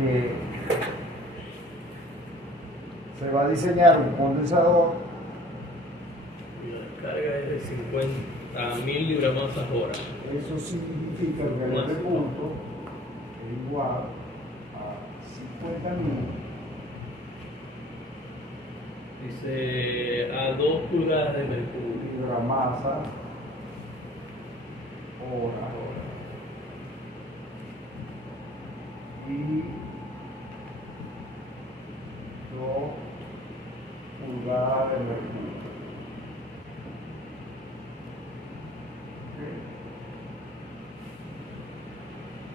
que se va a diseñar un condensador. Y la carga es de 50 a 1000 libras-masas hora. Eso significa que este punto es igual a 50.000. Dice a 2 pulgadas de mercurio. Libra-masa hora. Y 2 pulgadas de mercurio.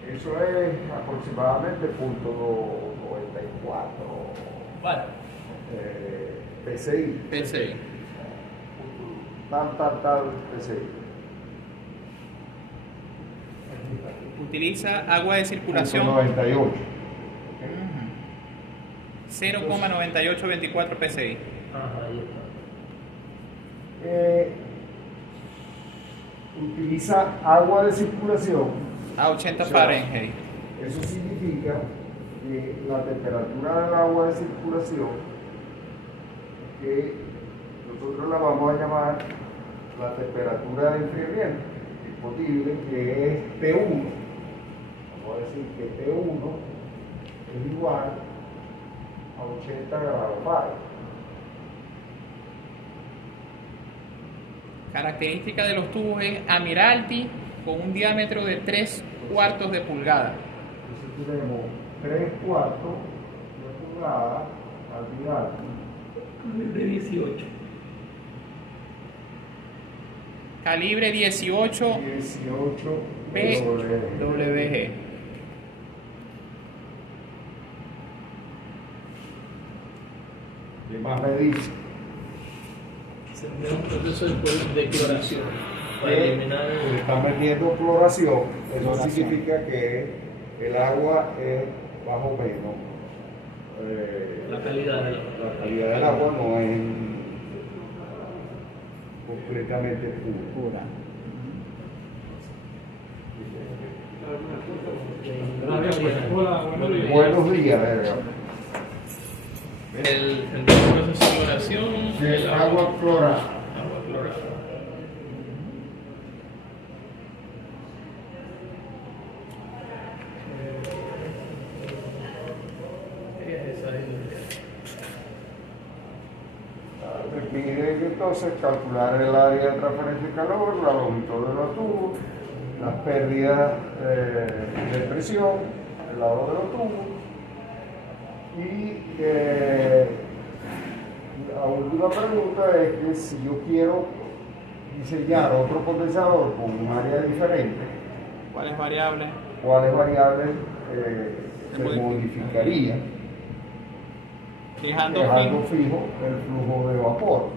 Eso es aproximadamente punto 94 Vale. PSI. PSI. Tal PSI. Utiliza agua de circulación 98. 0,9824 PSI. Ajá, ahí está. Utiliza agua de circulación A 80 O sea, Fahrenheit. Eso significa que la temperatura del agua de circulación, que nosotros la vamos a llamar la temperatura de enfriamiento disponible, que es T1. Vamos a decir que T1 es igual a 80 grados Fahrenheit. Característica de los tubos es Amiralty con un diámetro de 3/4 de pulgada. Entonces tenemos 3/4 de pulgada al final. De 18. Calibre 18 18 PWG. ¿Qué más me dice? Se tiene un proceso de cloración para eliminar Le están metiendo cloración. Eso significa que el agua es más o menos. la calidad del agua. La calidad del agua no es completamente pura. Buenos días, verga. El proceso de cloración. El agua clorada. Agua clorada. Esa es Te piden entonces calcular el área de transferencia de calor, la longitud de los tubos, las pérdidas de presión, el lado de los tubos y la última pregunta es que si yo quiero diseñar otro condensador con un área diferente, ¿Cuáles variables? ¿cuáles variables se modificaría? Dejando Dejando fin. fijo el flujo de vapor,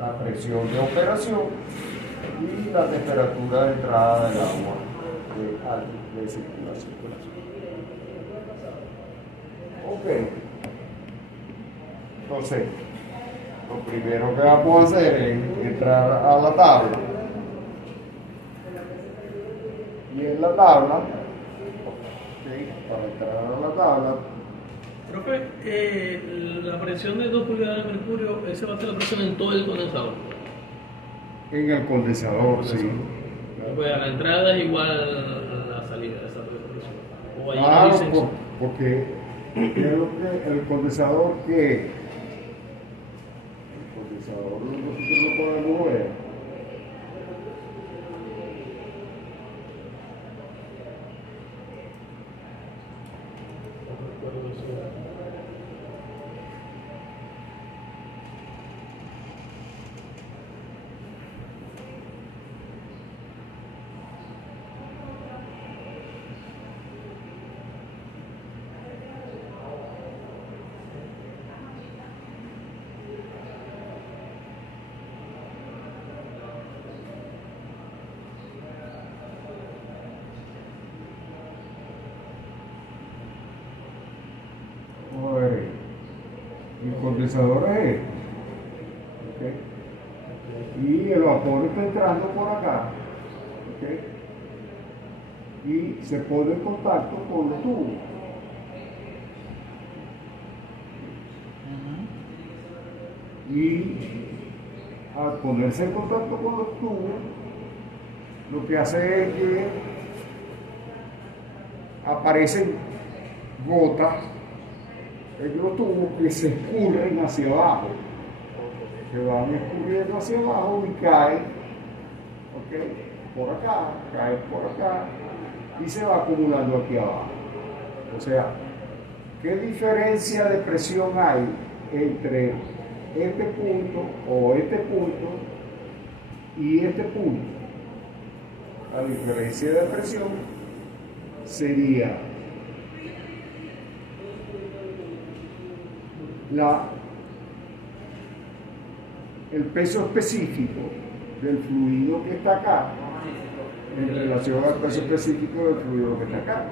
la presión de operación y la temperatura de entrada del agua de circulación. Ok. Entonces, lo primero que vamos a hacer es entrar a la tabla. Y en la tabla, para entrar a la tabla, Profe, la presión de 2 pulgadas de mercurio, esa va a ser la presión en todo el condensador. en el condensador, sí. Pues a la entrada es igual a la salida de esa presión. O ahí Claro, no dicen. porque es lo que el condensador que el condensador nosotros lo podemos ver. Vamos a ver, el condensador es este. ¿Ok? Y el vapor está entrando por acá. ¿Ok? Y se pone en contacto con los tubos. Y al ponerse en contacto con los tubos, lo que hace es que aparecen gotas en los tubos que se escurren hacia abajo, se van escurriendo hacia abajo y caen, ¿ok? Por acá, caen por acá y se va acumulando aquí abajo. O sea, ¿qué diferencia de presión hay entre este punto o este punto y este punto? La diferencia de presión sería el peso específico del fluido que está acá en relación al peso específico del fluido que está acá.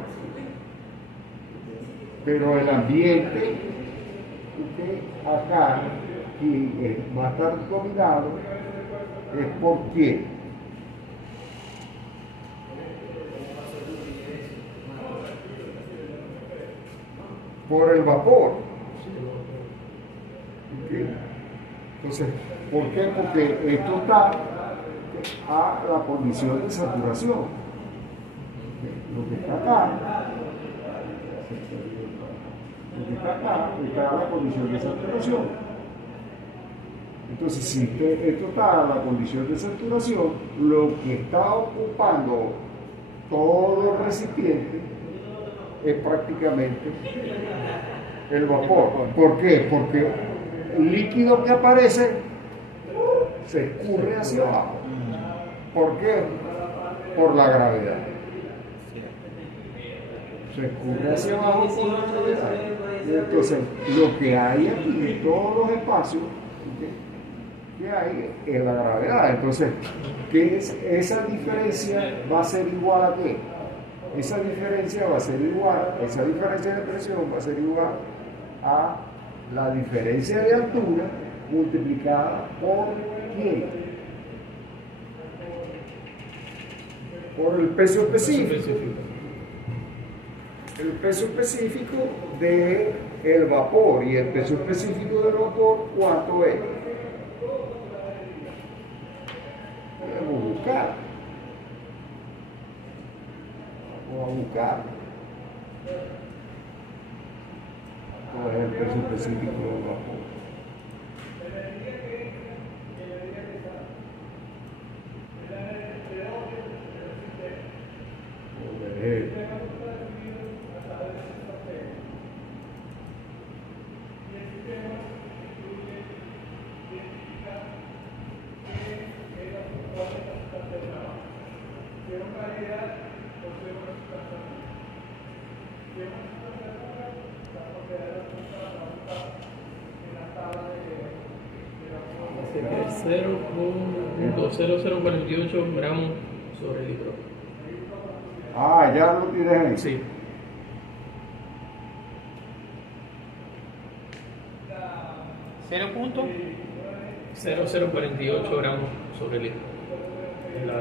Pero el ambiente acá que va a estar dominado es por qué. Por el vapor. ¿Okay? Entonces, ¿por qué? Porque esto está a la condición de saturación. Lo que está acá, está a la condición de saturación. Entonces, si esto está a la condición de saturación, lo que está ocupando todo el recipiente es prácticamente el vapor. ¿Por qué? Porque el líquido que aparece se escurre hacia abajo. ¿Por qué? Por la gravedad. Se escurre hacia abajo por la gravedad. Entonces, lo que hay aquí en todos los espacios, que hay es la gravedad. Entonces, ¿qué es? Esa diferencia va a ser igual a qué? Esa diferencia va a ser igual, esa diferencia de presión va a ser igual a la diferencia de altura multiplicada por ¿qué? Por el peso específico. El peso específico del vapor, y el peso específico del vapor, ¿cuánto es? Debemos buscar. Vamos a buscar cuál es el peso específico del vapor. Sería 0.0048 gramos sobre litro. Ah, ya lo tienes ahí. Sí. .0048 gramos sobre litro. Es la...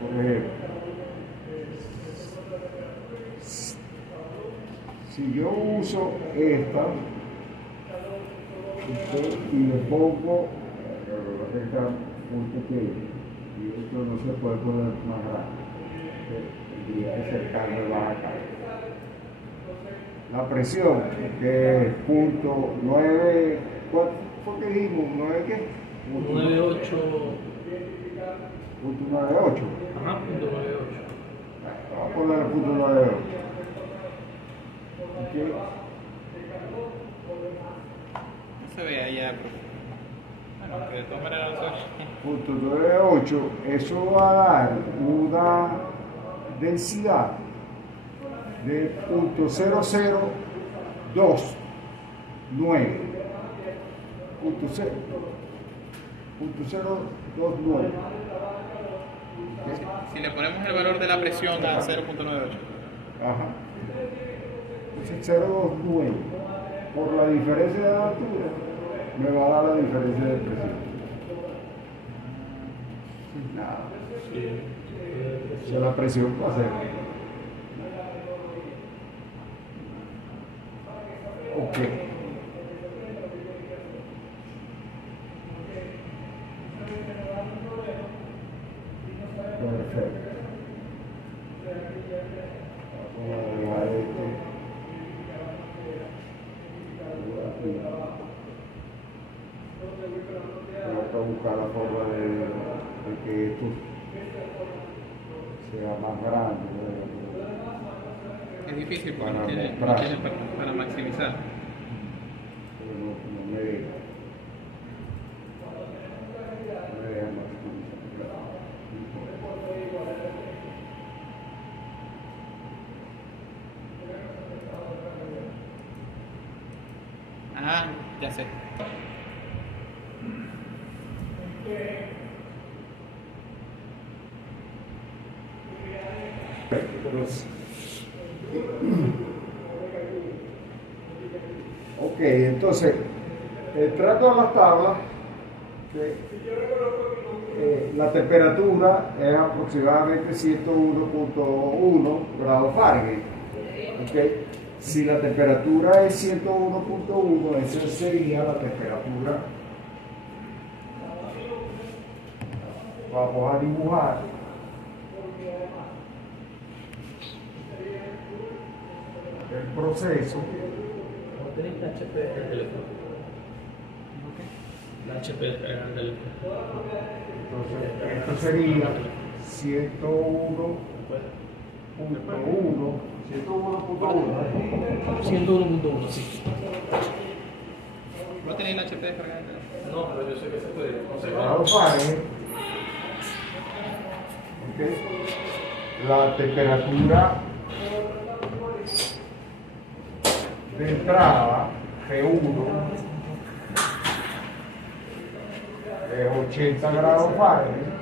Por ejemplo, si yo uso esta y le pongo esta muy pequeña, y esto no se puede poner más grande, tendría que ser carne baja. La presión, que es .9, ¿cuánto fue que dijimos? ¿9 qué? 9.8. .98. Ajá, .98. Vamos a poner el .98. Okay. No se ve allá, pero bueno, que de todas maneras no se ve. .98, eso va a dar una densidad de .0029. .029. Si le ponemos el valor de la presión a 0.98. Ajá. Entonces 029 por la diferencia de altura me va a dar la diferencia de presión. Nada. Sí. O sea, la presión va a ser. Ok. Perfecto. Vamos a agregar este. Vamos a buscar la forma de que esto sea más grande. Es difícil porque Para no tiene mostrar. para maximizar. Pero no me deja. No me deja maximizar. Ah, ya sé. Entonces, ok, entonces, entrando a las tablas, la temperatura es aproximadamente 101.1 grados Fahrenheit. Okay. Si la temperatura es 101.1, esa sería la temperatura. Vamos a dibujar. El proceso. ¿No tenéis la HP en el teléfono? La HP en el teléfono. Entonces, esto sería 101.1. 101.1, sí. ¿No tenéis la HP descargada en el teléfono? No, pero yo sé que se puede. Grados Fahrenheit. Okay. La temperatura de entrada G1 es 80 grados Fahrenheit.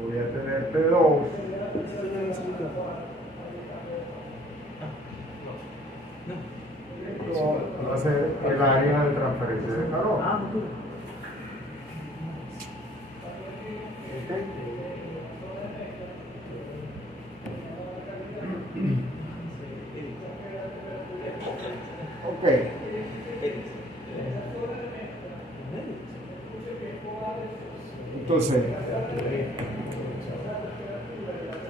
Voy a tener P2. Esto va a ser el área de transferencia de calor. Ok. Entonces,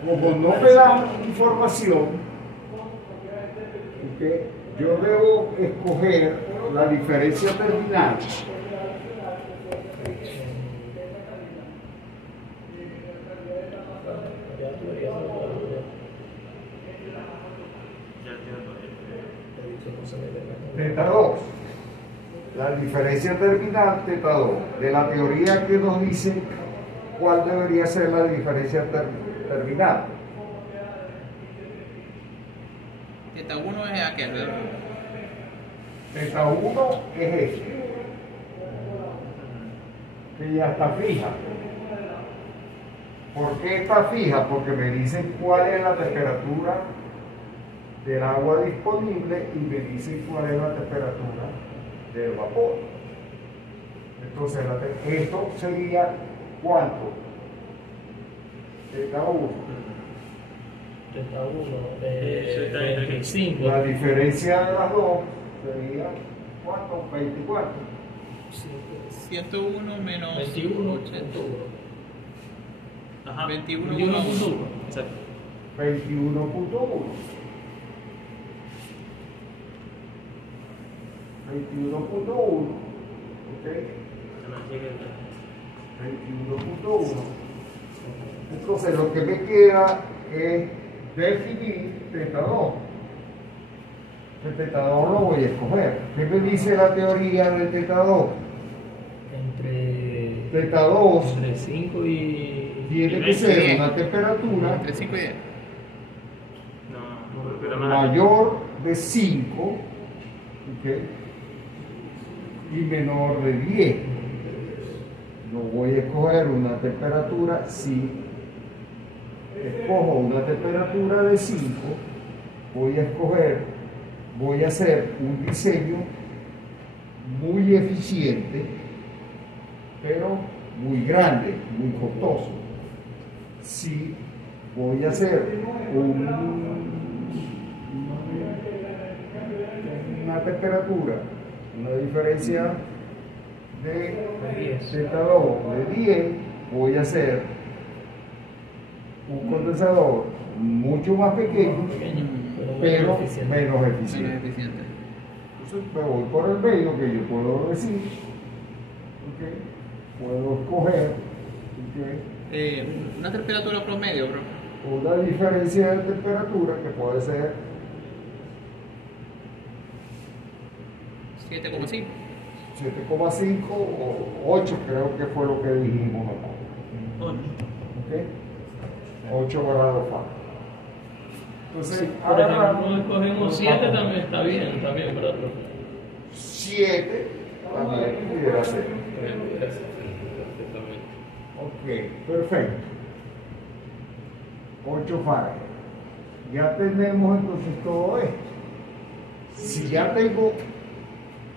como no me dan información, okay, yo debo escoger la diferencia terminal. Teta 2. La diferencia terminal teta 2 de la teoría que nos dice cuál debería ser la diferencia terminal. Teta 1 es aquel, ¿verdad? Teta 1 es este, que ya está fija. ¿Por qué está fija? Porque me dicen cuál es la temperatura del agua disponible y me dicen cuál es la temperatura del vapor. Entonces, esto sería ¿cuánto? Teta 1. Teta 1, 25. La diferencia de las dos sería ¿cuánto? 24. 101 menos 21.1. 80. Ajá. 21.1. 21.1. Exacto. 21.1. 21.1. ¿Ok? 21.1. Entonces lo que me queda es definir teta 2. El teta 2 lo voy a escoger. ¿Qué me dice la teoría de teta 2? Entre Teta 2 entre 5 y tiene que ser una temperatura Entre 5 y 10. No, pero más. mayor de 5, ¿ok? Y menor de 10. no voy a escoger una temperatura. Si escojo una temperatura de 5, voy a hacer un diseño muy eficiente, pero muy grande, muy costoso. Si voy a hacer una temperatura, una diferencia de Z2 de 10, voy a hacer un condensador mucho más pequeño, pero menos eficiente. Entonces me voy por el medio, que yo puedo decir, puedo escoger una temperatura promedio, bro. una diferencia de temperatura que puede ser 7,5. 7,5 o 8, creo que fue lo que dijimos acá. 8 grados Fahrenheit. Entonces, Por ejemplo, escogemos 7 también, está bien, ¿verdad? 7 también pudiera ser. Perfectamente. Ok, perfecto. 8 Fahrenheit. Ya tenemos entonces todo esto. Si ya tengo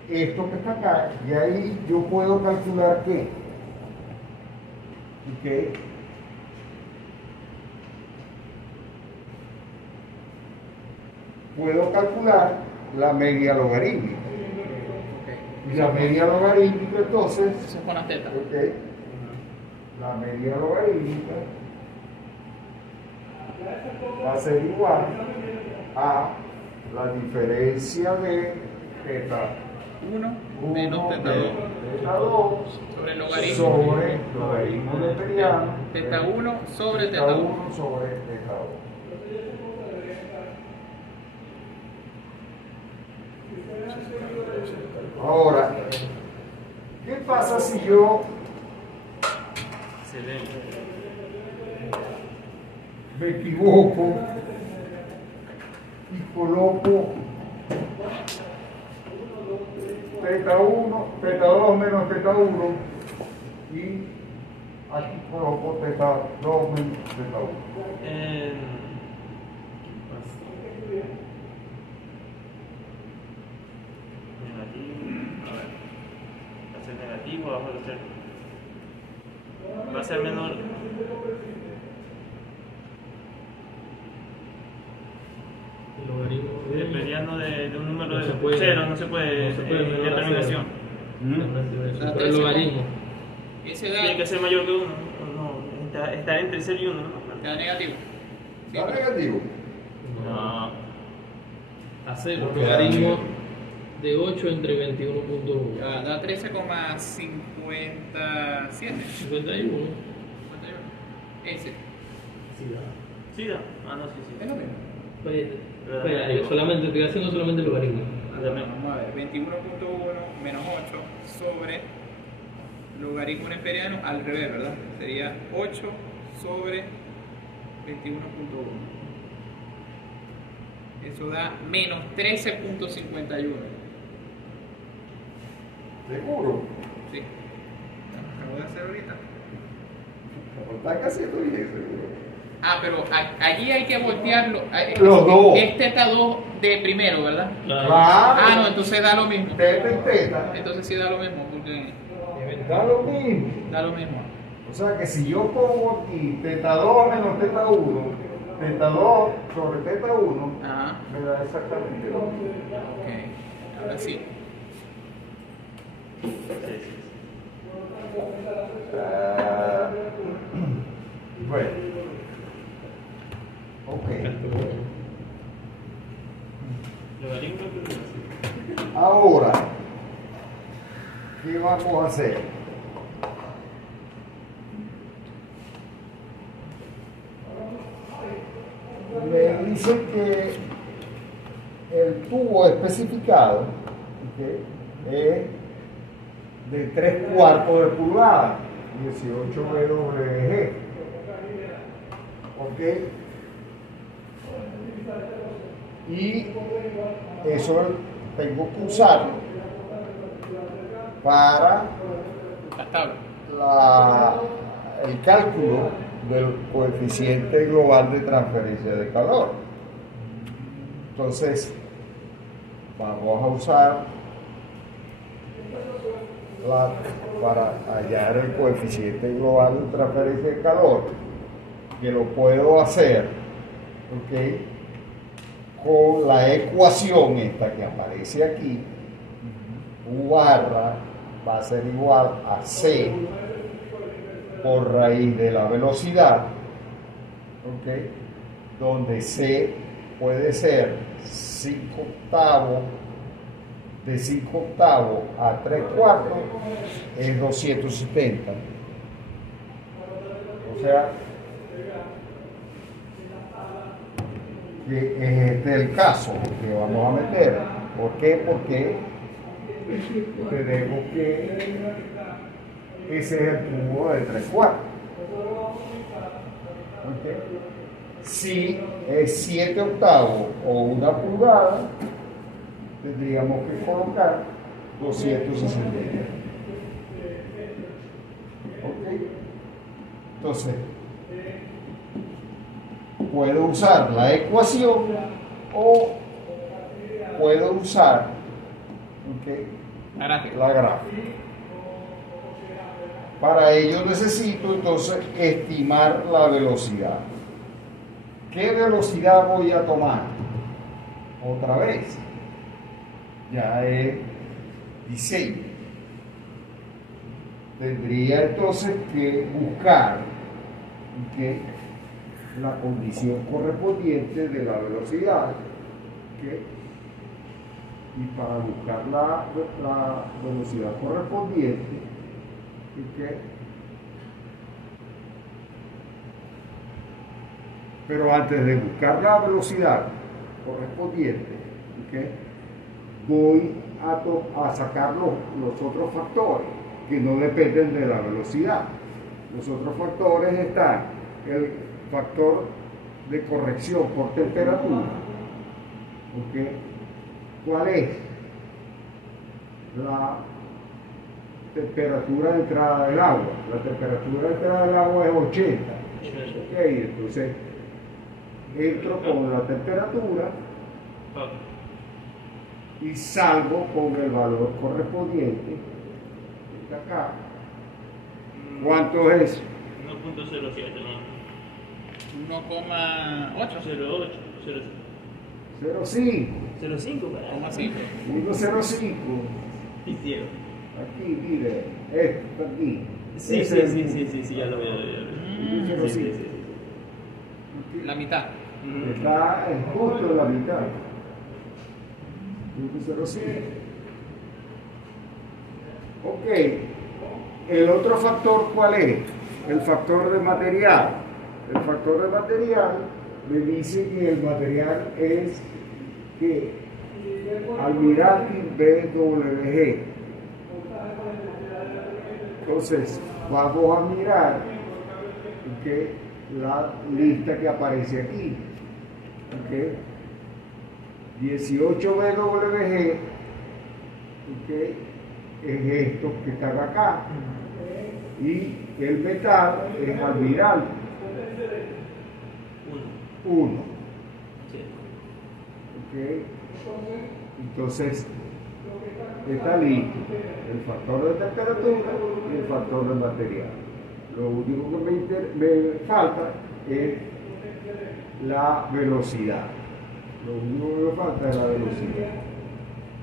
esto que está acá, y ahí yo puedo calcular qué. Puedo calcular la media logarítmica. Y la media logarítmica entonces, Eso es con las tetas. la media logarítmica va a ser igual a la diferencia de teta 1 menos teta 2 teta 2 sobre el logaritmo. sobre logaritmo neperiano Teta 1 sobre teta teta 2. 1 sobre teta 2. Ahora, ¿qué pasa si yo me equivoco y coloco teta 1, teta 2 menos teta 1 y aquí coloco teta 2 menos teta 1? Negativo, va a ser menor. El logaritmo Dependiendo de un número No de se puede. cero, no se puede, No se puede menor a determinación. Por el logaritmo. Ese da, Tiene que ser mayor que 1. No, está entre 0 y 1, ¿no? te da negativo. ¿Está negativo? No. A 0, Ok. logaritmo de 8 entre 21.1. Da 13,57. 51. Ese. Sí, da. Sí, da. Ah, no, sí, sí. Es lo mismo. Pues, espera, yo estoy haciendo solamente el logaritmo. Vamos a ver, 21.1 menos 8 sobre logaritmo neperiano al revés, ¿verdad? Sería 8 sobre 21.1. Eso da menos 13.51. ¿Seguro? Sí. Acabo de hacer ahorita. Está casi bien, seguro. Ah, pero allí hay que voltearlo. Los dos. Es teta 2 de primero, ¿verdad? Claro. Ah, no, entonces da lo mismo. Teta y teta. Entonces sí da lo mismo, porque Da lo mismo. da lo mismo. O sea que si yo pongo aquí teta 2 menos teta 1, teta 2 sobre teta 1, Ajá. me da exactamente lo mismo. Ok. Ahora sí. Ah, bueno. Ok. Logaritmo. Ahora, ¿qué vamos a hacer? Me dicen que el tubo especificado, ¿ok?, es de 3/4 de pulgada, 18 WG. ¿Ok? Y eso tengo que usarlo para Las tablas. el cálculo del coeficiente global de transferencia de calor. Entonces, vamos a usar para hallar el coeficiente global de transferencia de calor, que lo puedo hacer, ¿ok?, con la ecuación esta que aparece aquí. U barra va a ser igual a C por raíz de la velocidad, ¿ok?, donde C puede ser 5 octavos, de 5 octavos a 3 cuartos es 270. O sea, que es este el caso que vamos a meter. ¿Por qué? Porque tenemos que ese es el tubo de 3 cuartos. ¿Okay? Si es 7 octavos o 1 pulgada, tendríamos que colocar 260. ¿Ok? Entonces, puedo usar la ecuación o puedo usar, ¿okay?, la gráfica. Para ello necesito entonces estimar la velocidad. ¿Qué velocidad voy a tomar? Otra vez, ya es diseño. Tendría entonces que buscar, ¿okay?, la condición correspondiente de la velocidad, ¿okay?, y para buscar la velocidad correspondiente, ¿okay?, pero antes de buscar la velocidad correspondiente, ¿okay?, voy a sacar los otros factores que no dependen de la velocidad. Los otros factores están el factor de corrección por temperatura, ¿okay?, ¿cuál es? La temperatura de entrada del agua. La temperatura de entrada del agua es 80. ¿Ok? Entonces, entro con la temperatura y salgo con el valor correspondiente. Está acá. ¿Cuánto es? 1.07, ¿no? 1,8. 0.8, 0,5. 0.5 para 0,5. 1,05. Y ciego. Aquí, mire, esto aquí. Sí, Ese es sí, ya lo veo. el- Sí. La mitad. Está justo en la mitad. 1,05. Ok. El otro factor, ¿cuál es? El factor de material. El factor de material me dice que el material es que Almirante BWG. Entonces, vamos a mirar, ¿okay?, la lista que aparece aquí. ¿Okay? 18 BWG, ¿okay?, es estos que están acá. Y el metal es Almirante 1. Sí. ¿Okay? Entonces, está listo el factor de temperatura y el factor de material. Lo único que me falta es la velocidad. Lo único que me falta es la velocidad.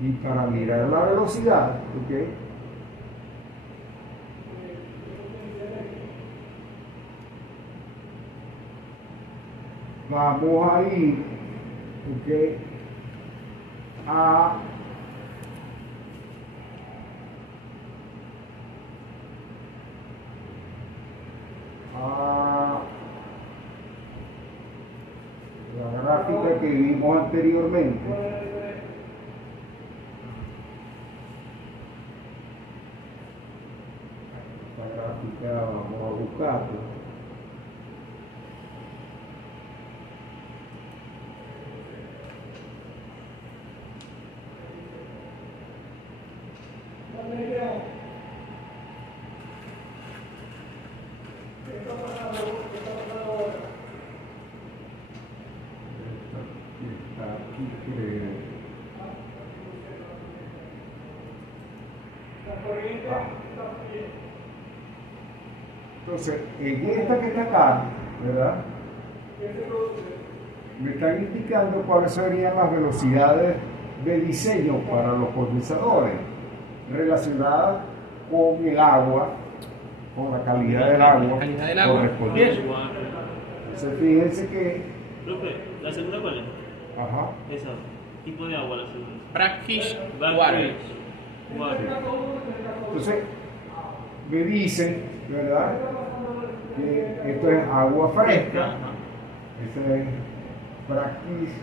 Y para mirar la velocidad, ¿ok?, vamos a ir, ¿ok?, a la gráfica que vimos anteriormente. La gráfica vamos a buscarla. Entonces, en esta que está acá, ¿verdad? Me están indicando cuáles serían las velocidades de diseño para los condensadores relacionadas con el agua, con la calidad del agua, calidad del agua. correspondiente. Entonces, fíjense que, Profe, ¿la segunda cuál es? ajá, Esa. Tipo de agua la segunda. Brackish water. Water. Water. entonces me dicen, ¿verdad? Que esto es agua fresca, Ajá. este es brackish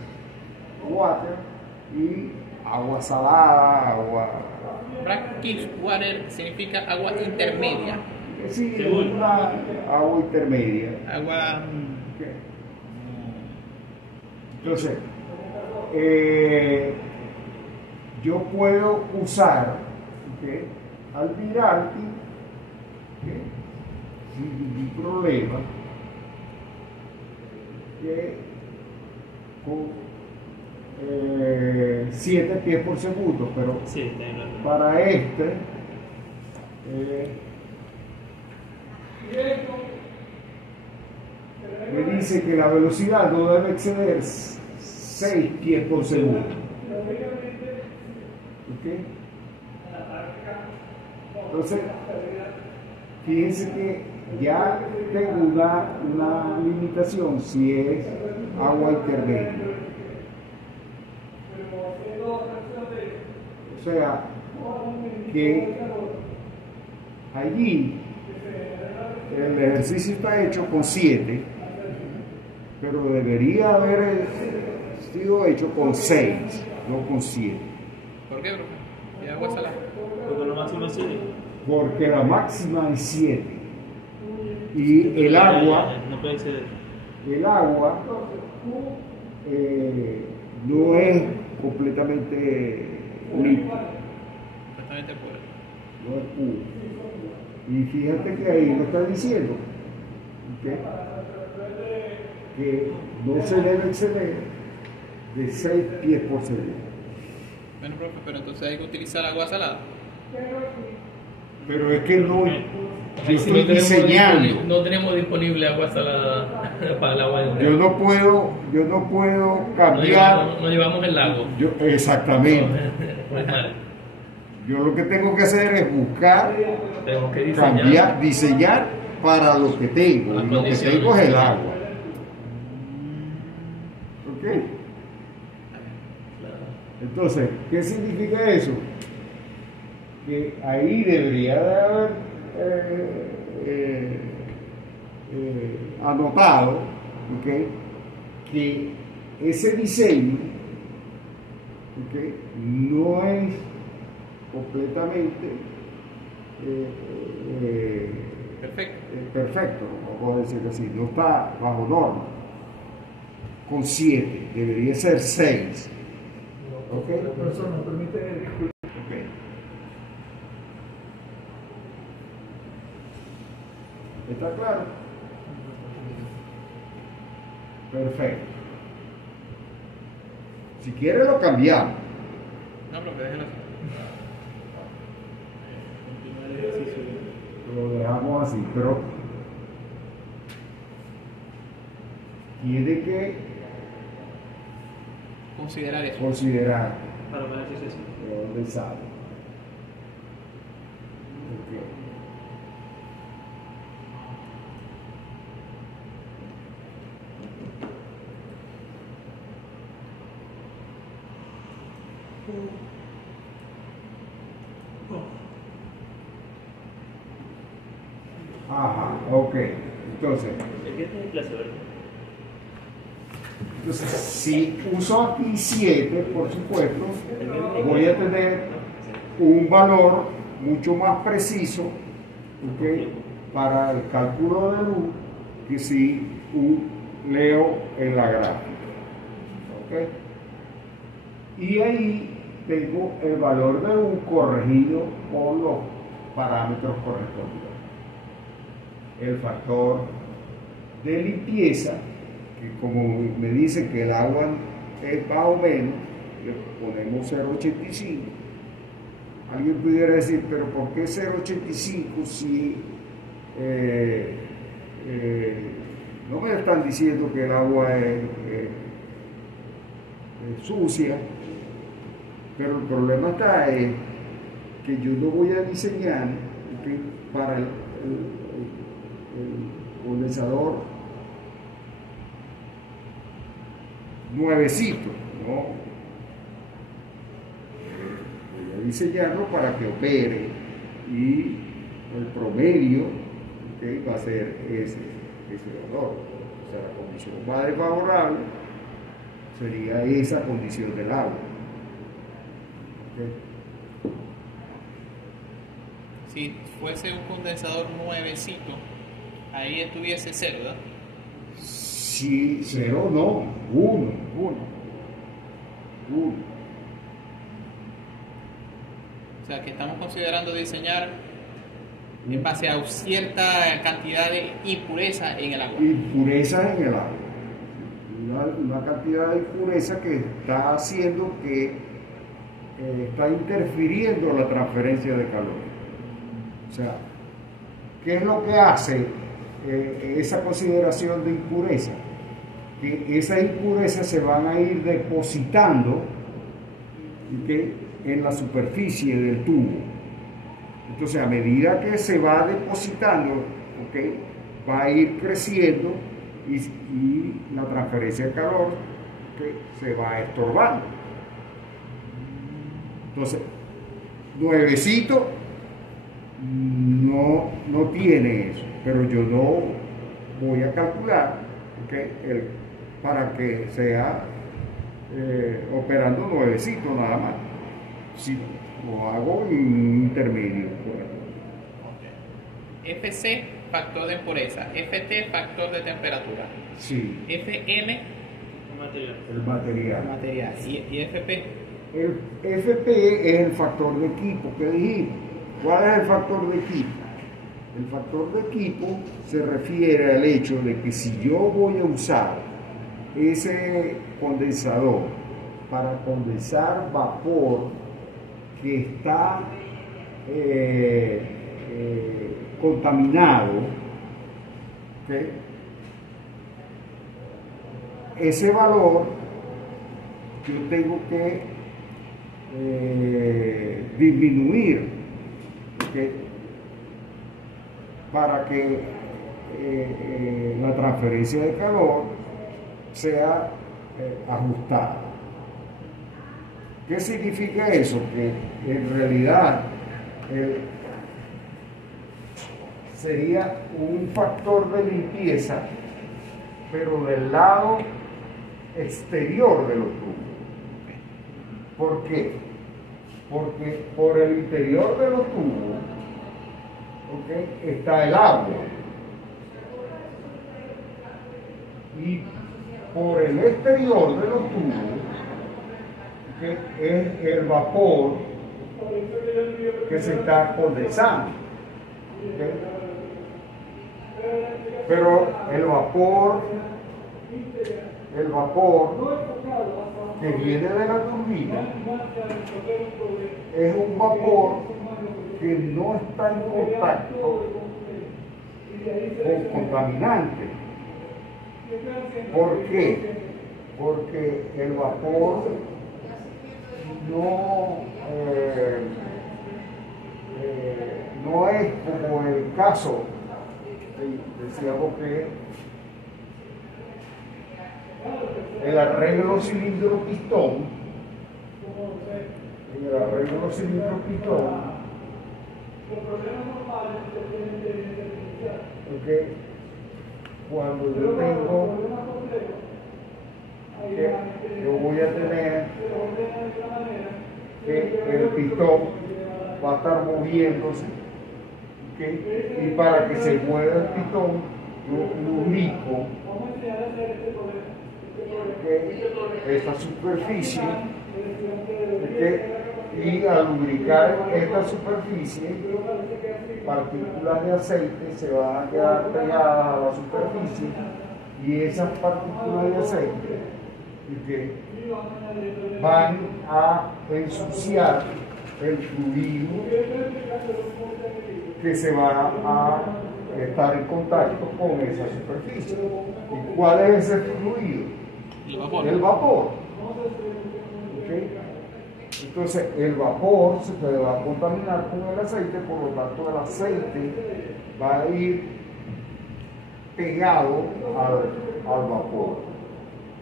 water y agua salada, agua. Brackish water significa agua intermedia. Sí, Seguro. una agua intermedia. Agua. Ok. Entonces, yo puedo usar, ¿ok?, Almirante, ¿ok?, sin ningún problema, ¿ok?, con 7 pies por segundo, pero Sí, está bien. para este me dice que la velocidad no debe exceder 6 pies por segundo. ¿Ok? Entonces, fíjense que ya tengo una limitación si es agua intermedia. O sea, que allí el ejercicio está hecho con 7, pero debería haber sido hecho con 6, no con 7. ¿Por qué, profe? ¿Y agua salada? Porque lo máximo es 7. Porque la máxima es 7. Y el agua, No puede exceder. no es completamente líquida, Completamente pura. no es pura. Y fíjate que ahí lo está diciendo, ¿ok?, que no se debe exceder de 6 pies por segundo. Bueno, profe, pero entonces hay que utilizar agua salada. Pero es que no, yo Ahí sí estoy diseñando. no tenemos disponible agua salada para el agua de Yo no puedo no cambiar. llevamos el lago. Exactamente. Pues mal. Yo lo que tengo que hacer es buscar, Tenemos que diseñar. cambiar, diseñar para lo que tengo. Las Y lo que condiciones. tengo es el agua. ¿Ok? Entonces, ¿qué significa eso? Que ahí debería de haber anotado, ¿ok?, que ese diseño, ¿ok?, no es completamente Perfecto. perfecto, vamos a decirlo así, no está bajo norma. Con 7, debería ser 6. ¿Ok? Profesor, ¿me permite disculpar? Ok. ¿Está claro? Perfecto. Si quiere lo cambiamos. No, profe, déjelo así. Continuar el ejercicio. Lo dejamos así, pero tiene que Considerar eso. considerar Para ponerse así. de dónde sale. Ok. Ajá, ok. Entonces, El que tiene clase, ¿verdad? si uso aquí 7, por supuesto, voy a tener un valor mucho más preciso, ¿ok?, para el cálculo de luz que si leo en la gráfica. ¿Ok? Y ahí tengo el valor de U corregido por los parámetros correspondientes. El factor de limpieza, que como me dice que el agua es más o menos, le ponemos 0,85. Alguien pudiera decir, pero ¿por qué 0,85 si no me están diciendo que el agua es sucia? Pero el problema está es que yo no voy a diseñar para el condensador nuevecito, ¿no? Voy a diseñarlo para que opere y el promedio, ¿okay?, va a ser ese valor. O sea, la condición más desfavorable sería esa condición del agua. ¿Okay? Si fuese un condensador nuevecito, ahí estuviese cero, ¿verdad? Sí, 0 no, 1. O sea, que estamos considerando diseñar en base a cierta cantidad de impureza en el agua. Impureza en el agua. Una cantidad de impureza que está haciendo que está interfiriendo la transferencia de calor. O sea, ¿qué es lo que hace esa consideración de impureza? Que esas impurezas se van a ir depositando, ¿okay?, en la superficie del tubo. Entonces, a medida que se va depositando, ¿okay?, va a ir creciendo y la transferencia de calor, ¿okay?, se va estorbando. Entonces, nuevecito no tiene eso, pero yo no voy a calcular, ¿okay?, para que sea operando nuevecito nada más, si lo hago en intermedio. FC, factor de impureza. FT, factor de temperatura. Sí, FM, el material. material. Y FP, El FP es el factor de equipo que dijimos. ¿Cuál es el factor de equipo? El factor de equipo se refiere al hecho de que si yo voy a usar ese condensador para condensar vapor que está contaminado, ¿okay?, ese valor yo tengo que disminuir, ¿okay?, para que la transferencia de calor sea ajustada. ¿Qué significa eso? Que en realidad sería un factor de limpieza, pero del lado exterior de los tubos. ¿Por qué? Porque por el interior de los tubos, ¿okay?, está el agua, y por el exterior de los tubos, ¿okay?, es el vapor que se está condensando. ¿Okay? Pero el vapor que viene de la turbina es un vapor que no está en contacto con contaminantes. ¿Por qué? Porque el vapor no es como el caso, decíamos que el arreglo cilindro-pistón, okay, cuando yo tengo yo voy a tener que el pistón va a estar moviéndose, ¿okay?, y para que se mueva el pistón yo lubrico, ¿okay?, esta superficie, ¿okay?, y al lubricar esta superficie, partículas de aceite se van a quedar pegadas a la superficie, y esas partículas de aceite, ¿okay?, van a ensuciar el fluido que se va a estar en contacto con esa superficie. ¿Y cuál es ese fluido? El vapor. El vapor. ¿Ok? Entonces el vapor se va a contaminar con el aceite, por lo tanto el aceite va a ir pegado al vapor.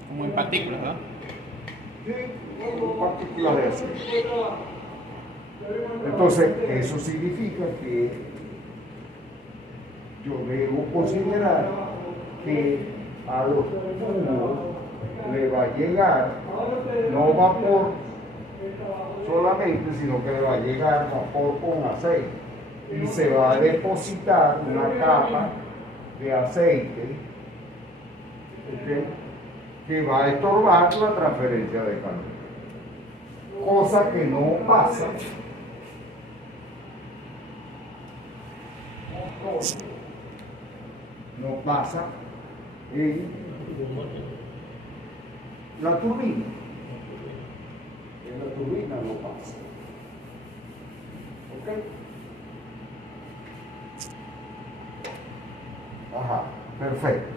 Como en partículas, ¿verdad? Sí, partículas de aceite. Entonces eso significa que yo debo considerar que a los tubos le va a llegar no vapor solamente, sino que le va a llegar vapor con aceite y se va a depositar una capa de aceite, ¿ok?, que va a estorbar la transferencia de calor, cosa que no pasa en la turbina. En la turbina no pasa. ¿Ok? Ajá, perfecto.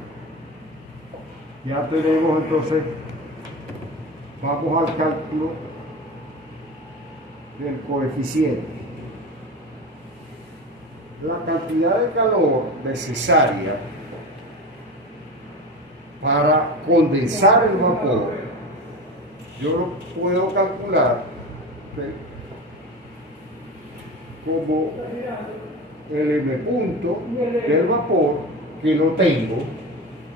Ya tenemos entonces, vamos al cálculo del coeficiente. La cantidad de calor necesaria para condensar el vapor, yo lo puedo calcular, ¿okay?, como el M punto del vapor, que lo tengo,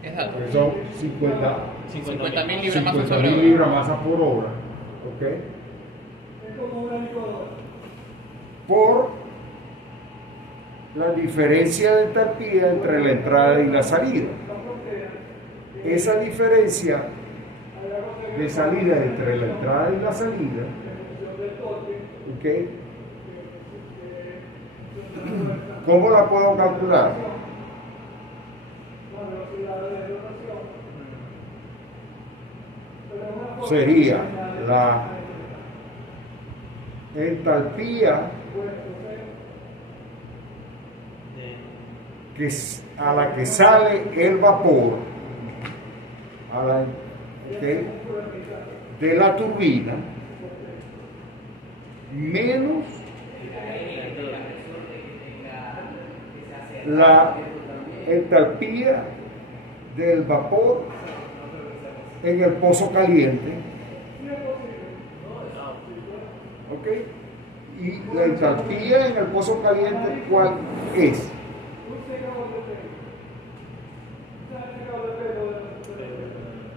Exacto. que son 50.000 libras masa 50.000 sobre libras masa por hora, ¿ok?, por la diferencia de entalpía entre la entrada y la salida. Esa diferencia de salida entre la entrada y la salida, ¿ok?, ¿cómo la puedo calcular? Sería la entalpía a la que sale el vapor ¿ok?, de la turbina, menos la entalpía del vapor en el pozo caliente, ¿ok? Y la entalpía en el pozo caliente, ¿cuál es?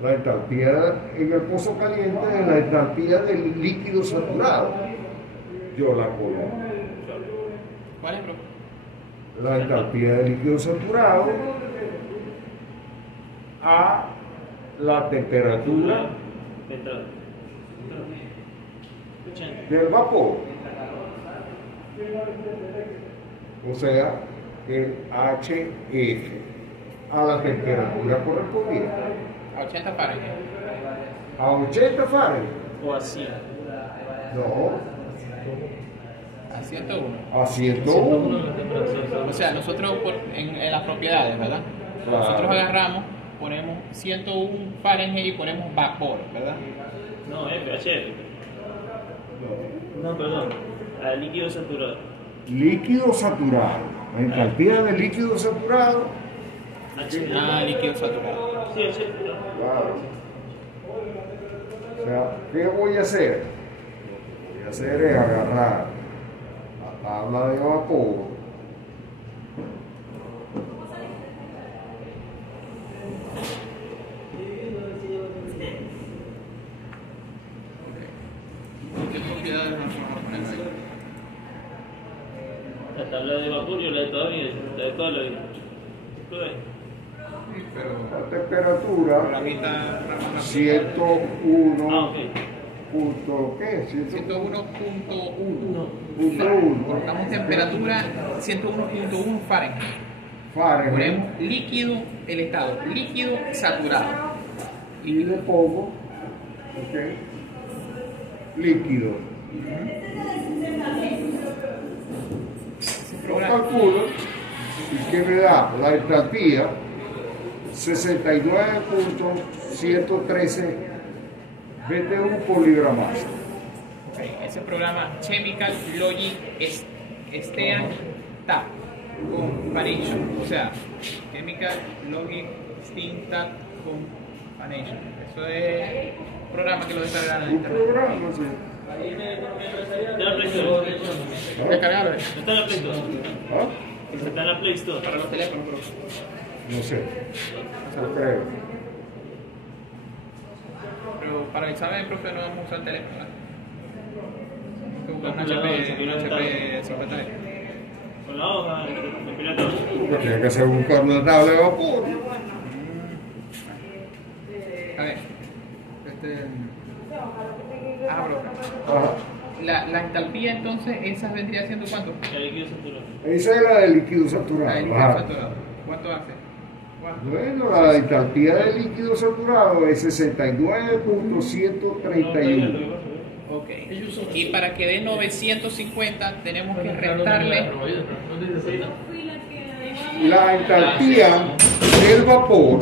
La entalpía en el pozo caliente es la entalpía del líquido saturado. Yo la conozco. ¿Cuál es, profe? La entalpía del líquido saturado a la temperatura del vapor, o sea, el HF a la temperatura correspondiente. A 80 Fahrenheit. A 80 Fahrenheit. O así. No, A 101. a 101. O sea, nosotros en las propiedades, ¿verdad? Claro. Nosotros agarramos, ponemos 101 Fahrenheit y ponemos vapor, ¿verdad? No, FHF. No, perdón. A líquido saturado. Líquido saturado. La entalpía del líquido saturado. Ah, líquido saturado. Sí, HF. Claro. O sea, ¿qué voy a hacer? Lo que voy a hacer es agarrar la tabla de vapor, ¿Qué propiedades nos vamos a poner ahí? La tabla de vapor yo la de toda vida, la de toda la vida. Sí, pero la temperatura la mitad 101. Ah, ok. Punto, ¿qué? 101.1. Punto 1 Colocamos temperatura 101.1 Fahrenheit. Fahrenheit Ponemos líquido, el estado líquido saturado. y le pongo, ¿ok?, líquido. Lo calculo y que me da la entalpía 69.113 BTU por libra masa. Ok, ese programa Chemical Logic Steam Tap Comparison, o sea, Chemical Logic Steam Tap Comparison. Eso es un programa que lo descargan en Un internet. programa, sí. Está en la Play Store. Descargarlo, Está en la Play Store. ¿Ah? Está en la Play Store. para los teléfonos, bro. No sé, no creo. Pero para el examen, profe, no vamos a usar el teléfono, ¿verdad? Hay que buscar un HP 50. Con la hoja, de pirata. Tiene que hacer buscar una tabla de vapor. A ver. Bro. Ajá. La entalpía, entonces, esa vendría siendo ¿cuánto? El líquido saturado. Esa es la de líquido La saturado. del líquido Ajá. saturado. ¿Cuánto hace? ¿Cuánto? Bueno, la entalpía del líquido saturado es 69.131. Ok. Y para que dé 950, tenemos que restarle. La entalpía del vapor,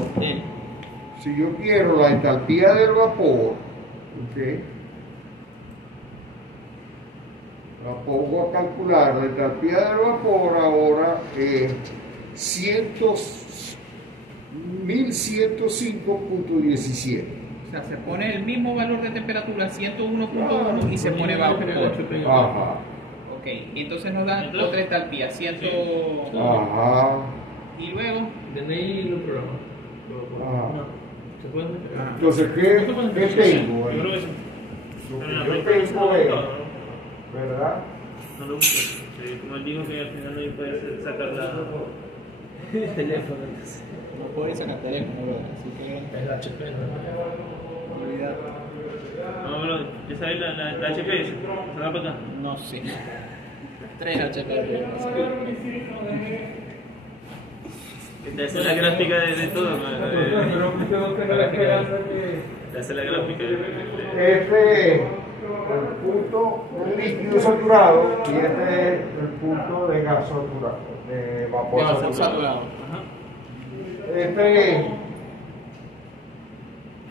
si yo quiero la entalpía del vapor, ¿ok? La pongo a calcular. La entalpía del vapor ahora es 1105.17. O sea, se pone el mismo valor de temperatura, 101.1, y se pone bajo 8. Ajá, Ok. Y entonces nos da otra entalpía, 100. ajá, Y luego. ¿Tenéis los programas? ajá. ¿Se pueden meter? Entonces, ¿qué tengo? Yo creo que sí. Lo Pero que la yo Play Store tengo no es, lo busca, ¿verdad? no lo busca. Como él dijo que al final no puede sacar la... el teléfono. Entonces. No puede sacar teléfono, bro. Así que. Es la HP, ¿no? No, bro, ya sabes la HPS. Se va para acá. No sé. 3 HP. Que te hace la gráfica de todo. Te hace la gráfica de... Este es el punto del líquido saturado y este es el punto de gas saturado, de vapor saturado. Saturado. Ajá. Este es,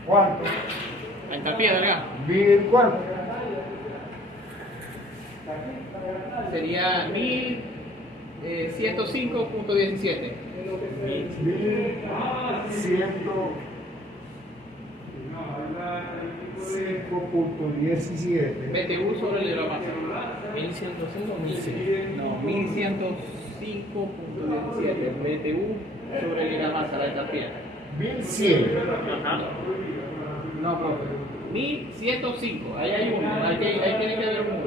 ¿cuánto? La entalpía del gas ¿Mil cuánto? sería 1105.17. 1105.17. BTU sobre el hidromasa. 1105 o 1100. No, 1105.17. BTU sobre el hidromasa, la entalpía. 1100. Ajá. No, profe. 1105. Ahí hay uno. Ahí tiene que haber un uno.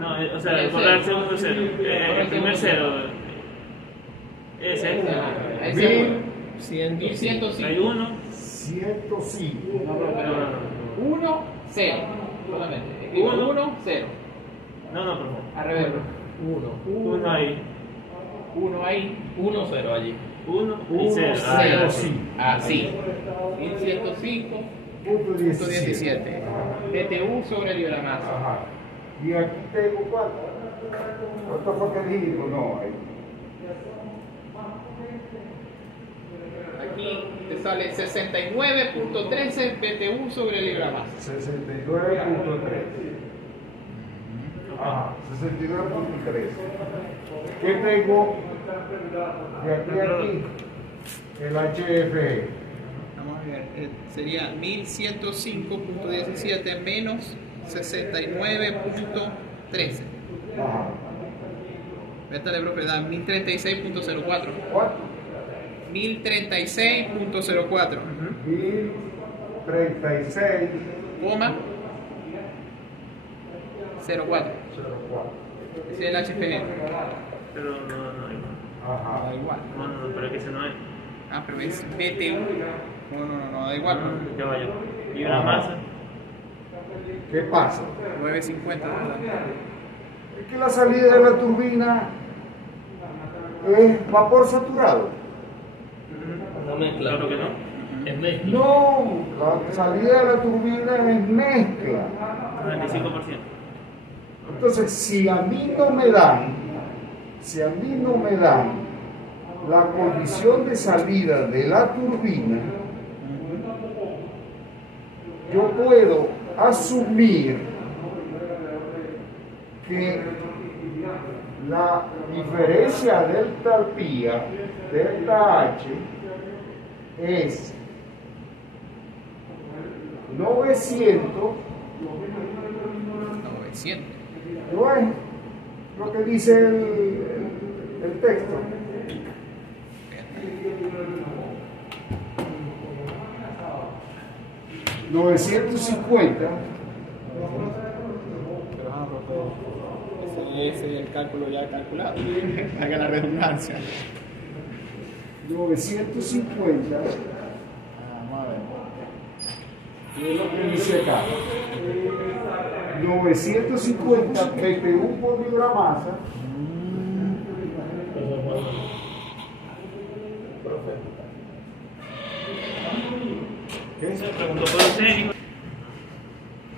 No, o sea, borrar el segundo cero. El primer cero. Ese. Ese es 1105. Hay uno. 105. No, profe, no. 1, 0. Solamente. Uno. 1, 0. No, por favor. Al revés. 1 ahí. 1 ahí. 1, 0 allí. 1 y 1, 0. cero, sí. Así. 1105.17. BTU sobre el hidromasa. Ajá. Y aquí tengo cuánto. ¿Cuánto fue que dijimos? No, ahí. Aquí te sale 69.13 BTU sobre el hidromasa. 69.3. Ajá, 69.3. ¿Qué tengo de aquí a aquí? El HFE. Vamos a ver, sería 1105.17 menos 69.13. Ajá. Vétale, profe, da 1036.04. ¿Cuánto? 1036.04. 1036.04. Coma 04. Ese es el HPN. Pero no, igual. Ajá. Da igual. No, pero que ese no es. Ah, pero es BTU. No, da igual. Ya vaya. Y una masa. ¿Qué pasa? 950, ¿verdad? Es que la salida de la turbina es vapor saturado. No mezcla. Claro que no. Es mezcla. No, la salida de la turbina es mezcla. 95%. Entonces, si a mí no me dan la condición de salida de la turbina, yo puedo asumir que la diferencia de entalpía, delta H, es 900, no es lo que dice el texto. $950. Ese es el cálculo ya calculado. Haga la redundancia. 950. Vamos a ver. ¿Qué es lo que dice acá? 950 PPU por libra-masa. ¿Qué? Se preguntó por el técnico.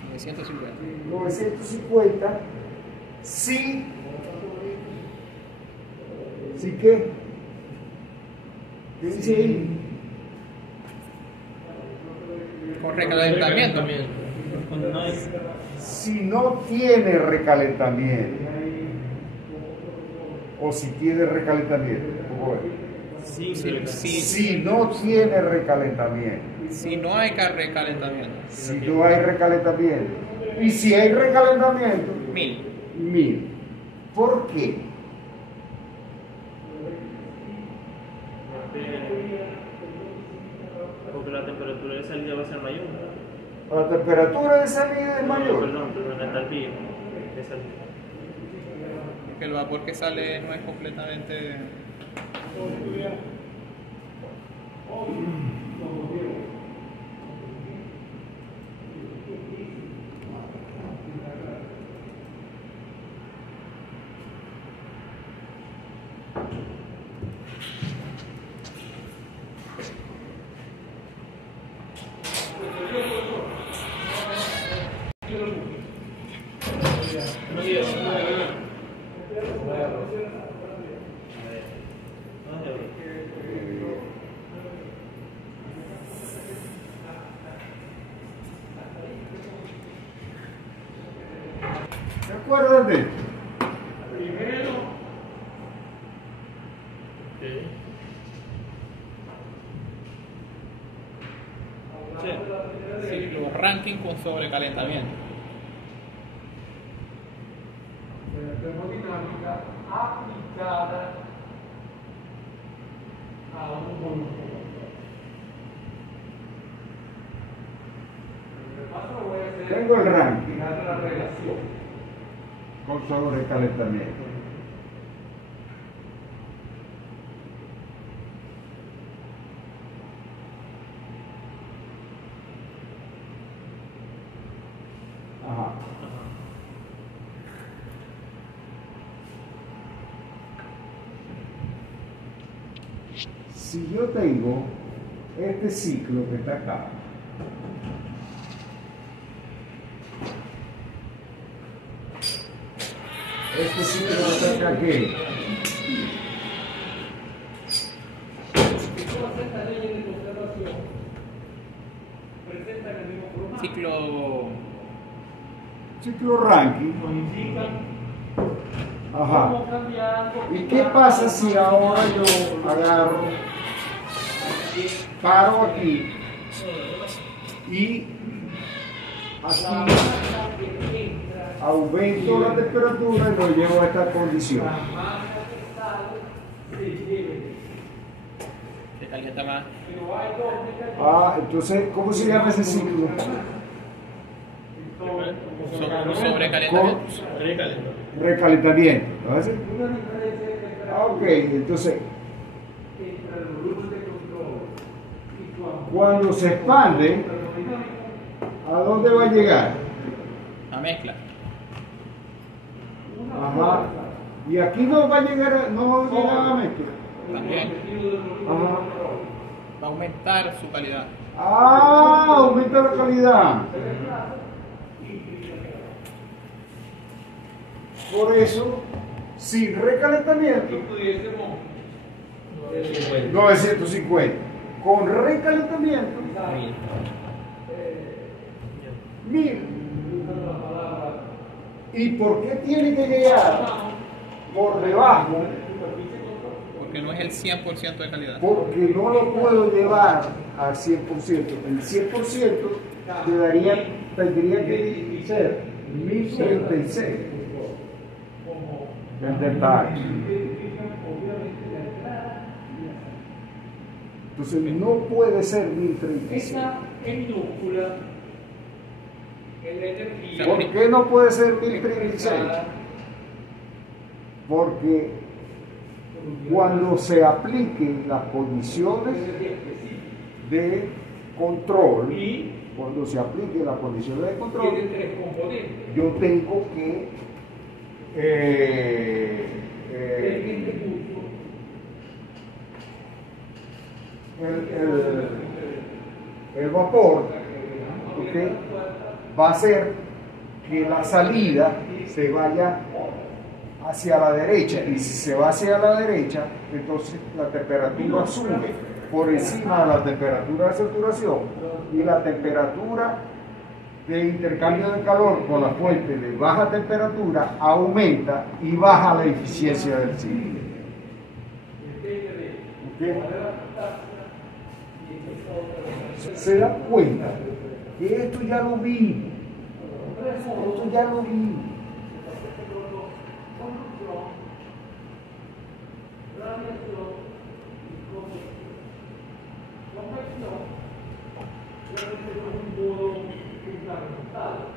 950. 950. Sí. ¿Sí qué? ¿Qué dice ahí? Con recalentamiento. Cuando no hay. Si no tiene recalentamiento. O si tiene recalentamiento. ¿Cómo es? Sí, Si no tiene recalentamiento. Si no hay recalentamiento. Si no hay recalentamiento. Y si hay recalentamiento, 1000. 1000. ¿Por qué? Porque la temperatura de salida va a ser mayor. La temperatura de salida es mayor. Perdón, la entalpía de salida. Porque el vapor que sale no es completamente. ¿Se acuerdan de esto? Sí, los ranking con sobrecalentamiento. Termodinámica aplicada a un volumen. Tengo el ranking La relación. con sobrecalentamiento. Ajá. Si yo tengo este ciclo que está acá, este ciclo que está acá, ¿qué? Ciclo ranking. Ajá. ¿Y qué pasa si ahora yo agarro, paro aquí y aquí aumento la temperatura y lo llevo a esta condición? Se calienta más. Entonces, ¿cómo se llama ese ciclo? Sobrecalentamiento. Recalentamiento. ¿No es así? Ok, entonces, cuando se expande, ¿a dónde va a llegar? La mezcla. Ajá. Y aquí no va a llegar, no llega a la mezcla. También. Ajá. Va a aumentar su calidad. Aumenta la calidad. Por eso, sin recalentamiento, 950. Con recalentamiento, 1000. ¿Y por qué tiene que llegar por debajo? Porque no es el 100% de calidad. Porque no lo puedo llevar al 100%. El 100% tendría que ser 1036. El detalle. Entonces no puede ser 1036. Esa en minúscula es la energía. ¿Por qué no puede ser 1036? Porque cuando se apliquen las condiciones de control, cuando se apliquen las condiciones de control, Tiene tres componentes. yo tengo que el vapor, ¿ok?, va a hacer que la salida se vaya hacia la derecha, y si se va hacia la derecha, entonces la temperatura sube por encima de la temperatura de saturación, y la temperatura de intercambio de calor con la fuente de baja temperatura aumenta y baja la eficiencia del ciclo. ¿Ok? Se dan cuenta que esto ya lo vimos. Esto ya lo vimos.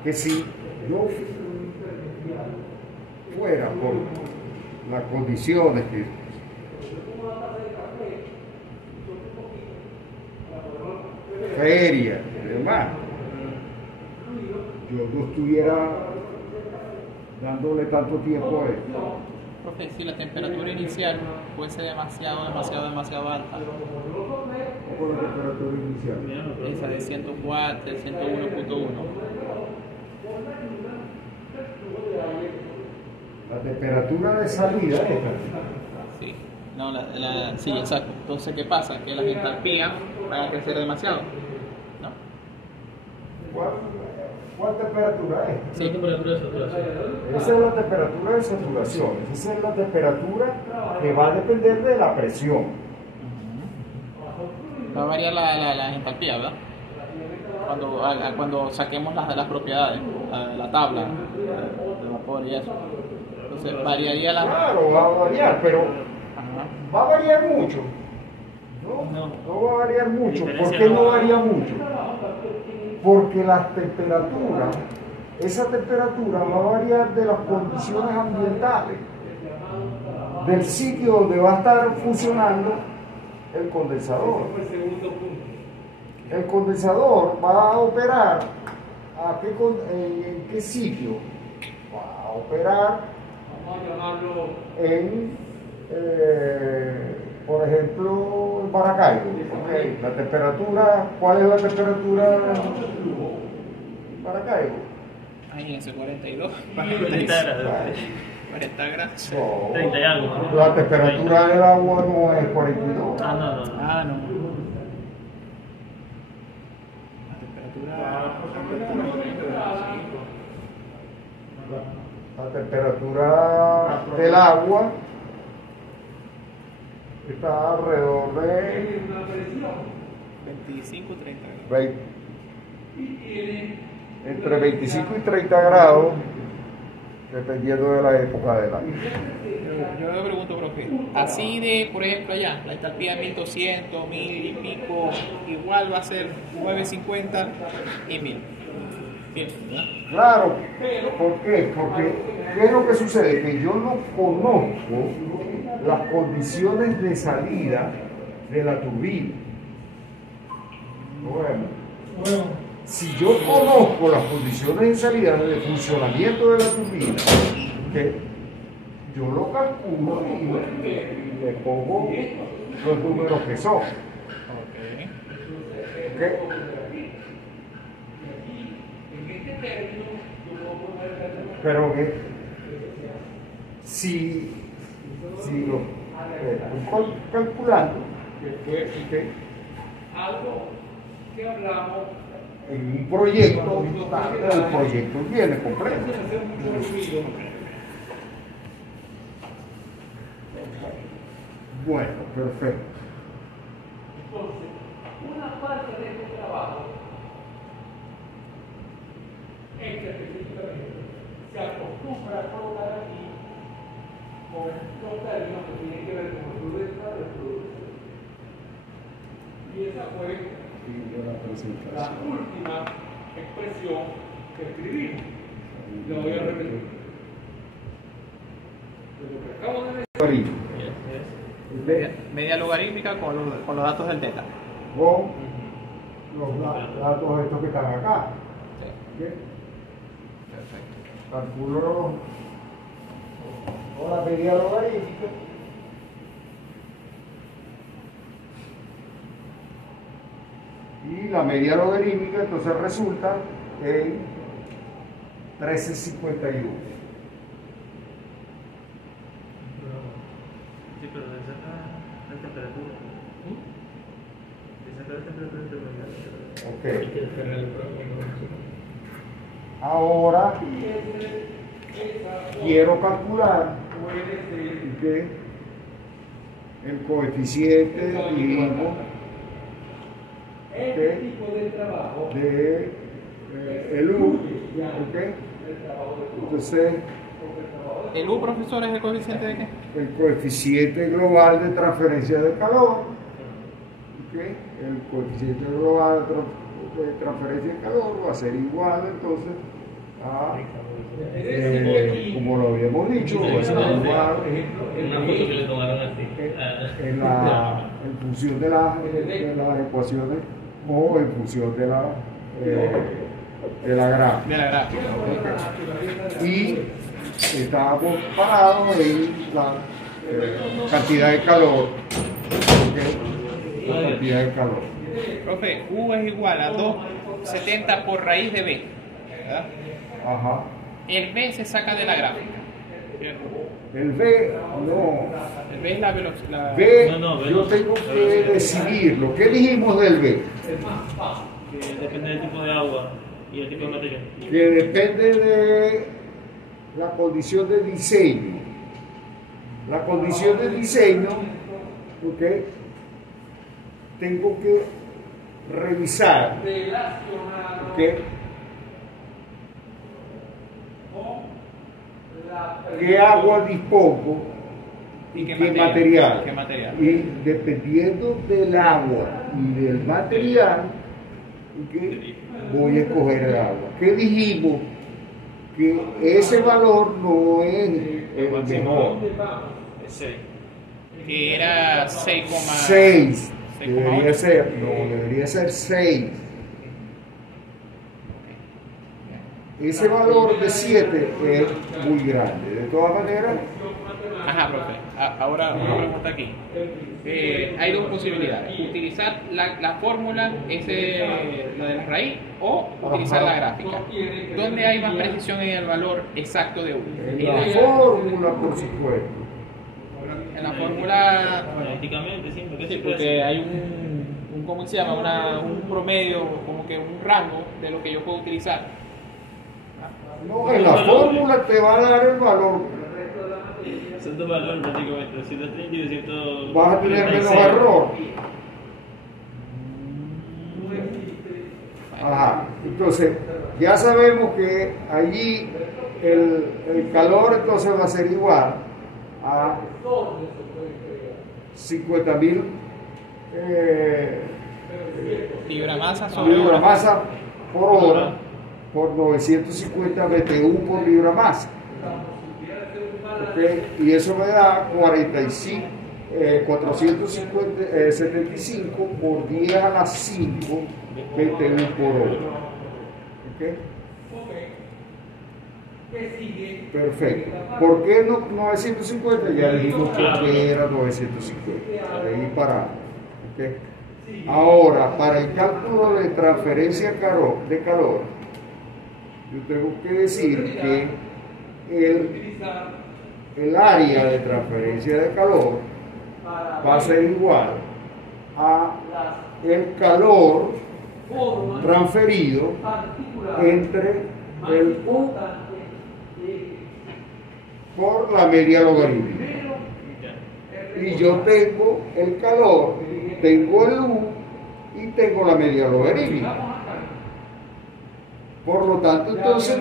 Que si yo fuera por las condiciones que feria y demás, yo no estuviera dándole tanto tiempo a esto. Profe, si la temperatura inicial fuese demasiado alta, ¿O con la temperatura inicial? esa de 104, 101.1, La temperatura de salida esta. sí, no, sí, exacto. Entonces, ¿qué pasa? Que las entalpías van a crecer demasiado. No, ¿Cuál temperatura es? ¿Qué temperatura de saturación? Esa es la temperatura de saturación. Esa es la temperatura que va a depender de la presión. va a variar la entalpía, ¿verdad? Cuando saquemos las propiedades, la tabla de vapor y eso. Entonces, variaría la... Claro, va a variar, pero Ajá. va a variar mucho. No va a variar mucho. ¿Por qué no varía mucho? Porque las temperaturas, esa temperatura va a variar de las condiciones ambientales, del sitio donde va a estar funcionando el condensador. El condensador va a operar ¿en qué sitio? Va a operar en, por ejemplo, en Maracaibo. Okay. La temperatura, ¿cuál es la temperatura en Maracaibo? Ahí en ese 42, 30 grados. 40 grados. No, 30 y algo. la temperatura del agua no es 42. Ah, no. Ah, no. La temperatura del agua está alrededor de 25, 30 grados. 20, entre 25 y 30 grados, dependiendo de la época del año. Yo me pregunto, profe, así de, por ejemplo, allá, la entalpía 1200, 1000 y pico, igual va a ser 950 y 1000. Bien, ¿verdad? Claro, ¿por qué? Porque, ¿qué es lo que sucede? Que yo no conozco las condiciones de salida de la turbina. Bueno, si yo conozco las condiciones de salida de funcionamiento de la turbina, que yo lo calculo y le pongo los números que son. Ok. ¿Ok? Pero si lo estoy calculando, ¿ok? Algo que hablamos. En un proyecto, el proyecto viene completo. Bueno, perfecto. Entonces, una parte de este trabajo es que específicamente se acostumbra a colocar aquí con estos términos que tienen que ver con el flujo de producción. Y esa fue la última expresión que escribimos. Lo voy a repetir. De lo que acabo de decir. Media logarítmica con los datos del teta. Con los datos estos que están acá. Sí. ¿Okay? Perfecto. Calculo la media logarítmica. Y la media logarítmica entonces resulta en 1351. Sí, pero de sacar la temperatura. De sacar la temperatura intermedia. Ok. Ahora quiero calcular que el coeficiente de el U, ¿okay? Entonces, ¿El U, profesor, es el coeficiente de qué? el coeficiente global de transferencia de calor, ¿okay? El coeficiente global de transferencia de calor va a ser igual entonces a, como lo habíamos dicho, va a ser igual Una foto que le tomaron así. en función de las ecuaciones o en función de la gráfica. De la gráfica. Y estábamos parados en la cantidad de calor. ¿Okay? La cantidad de calor. Profe, U es igual a 270 por raíz de B, ¿verdad? Ajá. El B se saca de la gráfica, ¿cierto? El B, no. El B es la velocidad. B, No, yo tengo que decidirlo. ¿Qué dijimos del B? Que depende del tipo de agua y el tipo de material. Que depende de la condición de diseño. La condición de diseño, ¿ok? Tengo que revisar, ¿ok? ¿Qué agua dispongo y qué material? ¿Qué material? Y dependiendo del agua y del material, ¿okay? Voy a escoger el agua. ¿Qué dijimos? Que ese valor no es el mejor. Que era 6,6. 6 debería ser, no, debería ser 6. Ese valor de 7 es muy grande. De todas maneras, Ajá, profe. Ahora una pregunta aquí. Hay dos posibilidades. Utilizar la fórmula, la de la raíz, o utilizar la gráfica. ¿Dónde hay más precisión en el valor exacto de U? en la fórmula, por supuesto. En la fórmula, Analíticamente, sí, porque sí, sí puede porque ser. hay un ¿cómo se llama? Un promedio, como que un rango de lo que yo puedo utilizar. No, en la fórmula te va a dar el valor. Son dos valores prácticamente, 230 y 200. Vas a tener menos error. Ajá. Entonces, ya sabemos que allí el calor entonces va a ser igual a 50.000 Libra-masa sobre libra hora. masa por hora por 950 BTU por libra masa. ¿Okay? Y eso me da 475 por 10 a las 5 BTU por hora. ¿Okay? Perfecto. ¿Por qué no 950? Ya dijimos que era 950. De ahí para. ¿Okay? Ahora, para el cálculo de transferencia de calor, yo tengo que decir que el área de transferencia de calor va a ser igual a el calor transferido entre el U por la media logarítmica. Y yo tengo el calor, tengo el U y tengo la media logarítmica. Por lo tanto, entonces